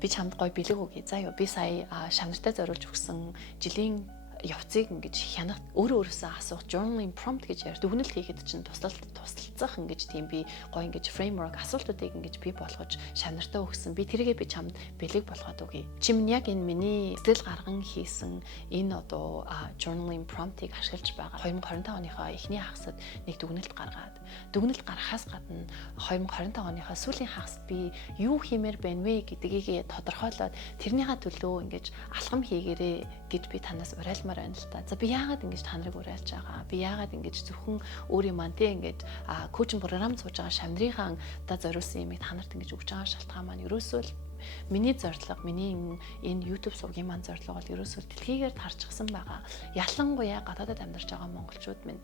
би чамд гой бэлэг өгье. За юу би сая шавнартай зориулж өгсөн жилийн явцыг ингэж хянах өөрөөсөө асуух journaling prompt гэж ярьж дүгнэлт хийхэд чинь тусалцах ингэж тийм би гоё ингэж framework асуултуудыг ингэж бий болгож шавнартаа өгсөн. Би тэрийгээ би чамд бэлэг болгоод өгье. Чим яг энэ миний сэтгэл гарган хийсэн энэ одоо journaling prompt-ыг ашиглаж байгаа 2025 оныхоо эхний хагасад нэг дүгнэлт гаргаад дүгнэлт гаргахаас гадна 2025 оныхоо сүүлийн хагасд би юу хиймээр байна вэ гэдгийг тодорхойлоод тэрнийхээ төлөө ингэж алхам хийгээрэй гэж би танаас уриалмаар байна л та. За би яагаад ингэж та нарыг уриалж байгаа? Би яагаад ингэж зөвхөн өөрийн маань тэ ингэж коучинг програм сууж байгаа шамдрынхаа да зориулсан юмыг та нарт ингэж өгч байгаа шалтгаан маань ерөөсөө л миний зорилго, миний энэ YouTube сувгийн маань зорилго бол ерөөсөө дэлхийгээр тарчихсан байгаа. Ялангуяа гадаадад амьдарч байгаа монголчууд минь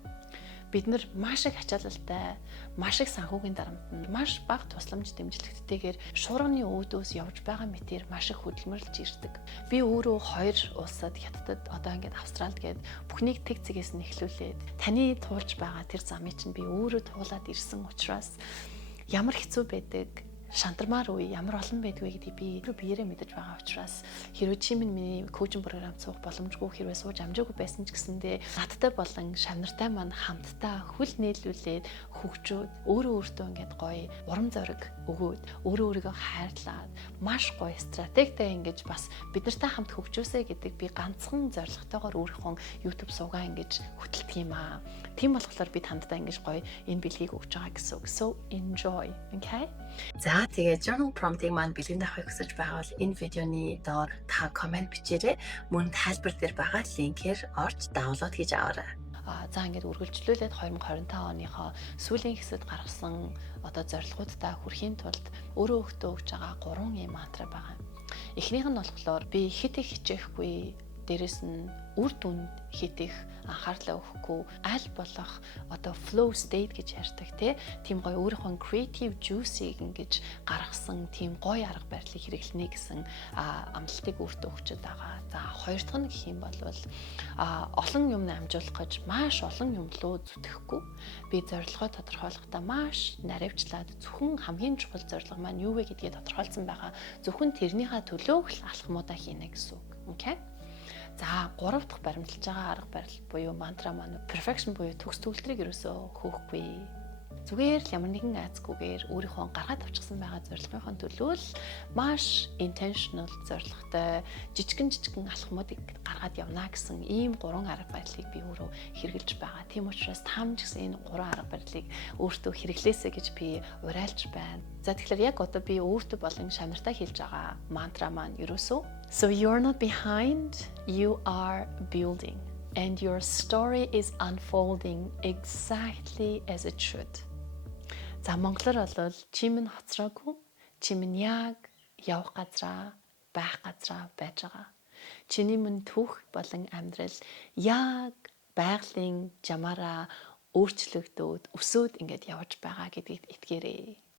бид нар маш их ачаалалтай, маш их санхүүгийн дарамтнд, маш бага тусламж дэмжлэгттэйгээр шуурганы өөдөөс явж байгаа мэтээр маш их хөдөлмөрлж ирдэг. Би өөрөө 2 улсад хятадд одоо ингээд Австралид гээд бүхнийг тэг зэгээс нь эхлүүлээд таны туулж байгаа тэр замыг чинь би өөрөө туулаад ирсэн учраас ямар хэцүү байдаг, шантармаар үе ямар олон байдгүй гэдгийг би биеэрээ мэдэж байгаа учраас хэрвээ чи миний коучинг програм суух боломжгүй хэрвээ сууж амжаагүй байсан ч гэсэндээ надтай болон шавнартай маань хамтдаа хөл нийлүүлээд хөгжөөд өөрөө өөртөө ингээд гоё урам зориг өгөөд өөрийгөө хайрлаад маш гоё стратегтэй ингэж бас бид нартай хамт хөгжөөсэй гэдэг би ганцхан зорилготойгоор өөрийнхөө YouTube суугаа ингэж хөтэлдэг юм аа. Тийм болохоор би тандаа ингэж гоё энэ бэлгийг өгч байгаа гэсэн үг. So enjoy. Okay? За тэгээ journal prompt-ыг маань бэлгэн авахыг хүсэж байгаа бол энэ видеоны доор та комент бичээрэй. Мөн тайлбар дээр байгаа линкээр орж даунлоод хийж аваарай. За ингээд үргэлжлүүлээд 2025 оныхоо сүүлийн хэсэгт гаргасан одоо зорилгоудаа хүрэхийн тулд өөрөө өөртөө өгж байгаа 3 юм мантра байгаа. Эхнийх нь болохоор би хит их хичээхгүй, дээрэс нь үр дүнд хит их анхаарлаа өгөхгүй, аль болох одоо flow state гэж ярьдаг тийм гоё өөрийнхөө creative juice-ийг ингэж гаргасан тийм гоё арга барилыг хэрэглэнэ гэсэн амлалтыг өөртөө өгчөд байгаа. За хоёр дахь нь гэх юм бол олон юм амжуулах гэж маш олон юм руу зүтгэхгүй, би зорилгоо тодорхойлохдоо маш наривчлаад зөвхөн хамгийн чухал зорилго маань юу вэ гэдгийг тодорхойлсон байгаа. Зөвхөн тэрнийхээ төлөө л алхмуудаа хийнэ гэсэн үг. Окей? За 3 дахь баримталж байгаа арга барил буюу мантра маань perfection буюу төгс төгөлдрийг ерөөсөө хөөхгүй. Зүгээр л ямар нэгэн айцгүйгээр өөрийнхөө гаргаад авчихсан байгаа зорилгынхон төлөө л маш intentional зорилготой жижигэн алхмуудыг гаргаад явна гэсэн ийм 3 арга барилыг би өөрөө хэрэгжилж байгаа. Тийм учраас таамж гэсэн энэ 3 арга барилыг өөртөө хэрэглээсэй гэж би уриалж байна. За тэгэхээр яг одоо би өөртөө болон шанартаа хэлж байгаа мантра маань ерөөсөө So you're not behind, you are building. And your story is unfolding exactly as it should. За монголоор бол чи минь хоцроогүй, чи минь яг явах газраа, байх газраа байж байгаа. Чиний минь түүх болон амьдрал яг байгалийн жамаараа өөрчлөгдөөд өсөөд ингэж явж байгаа гэдгийг итгээрэй.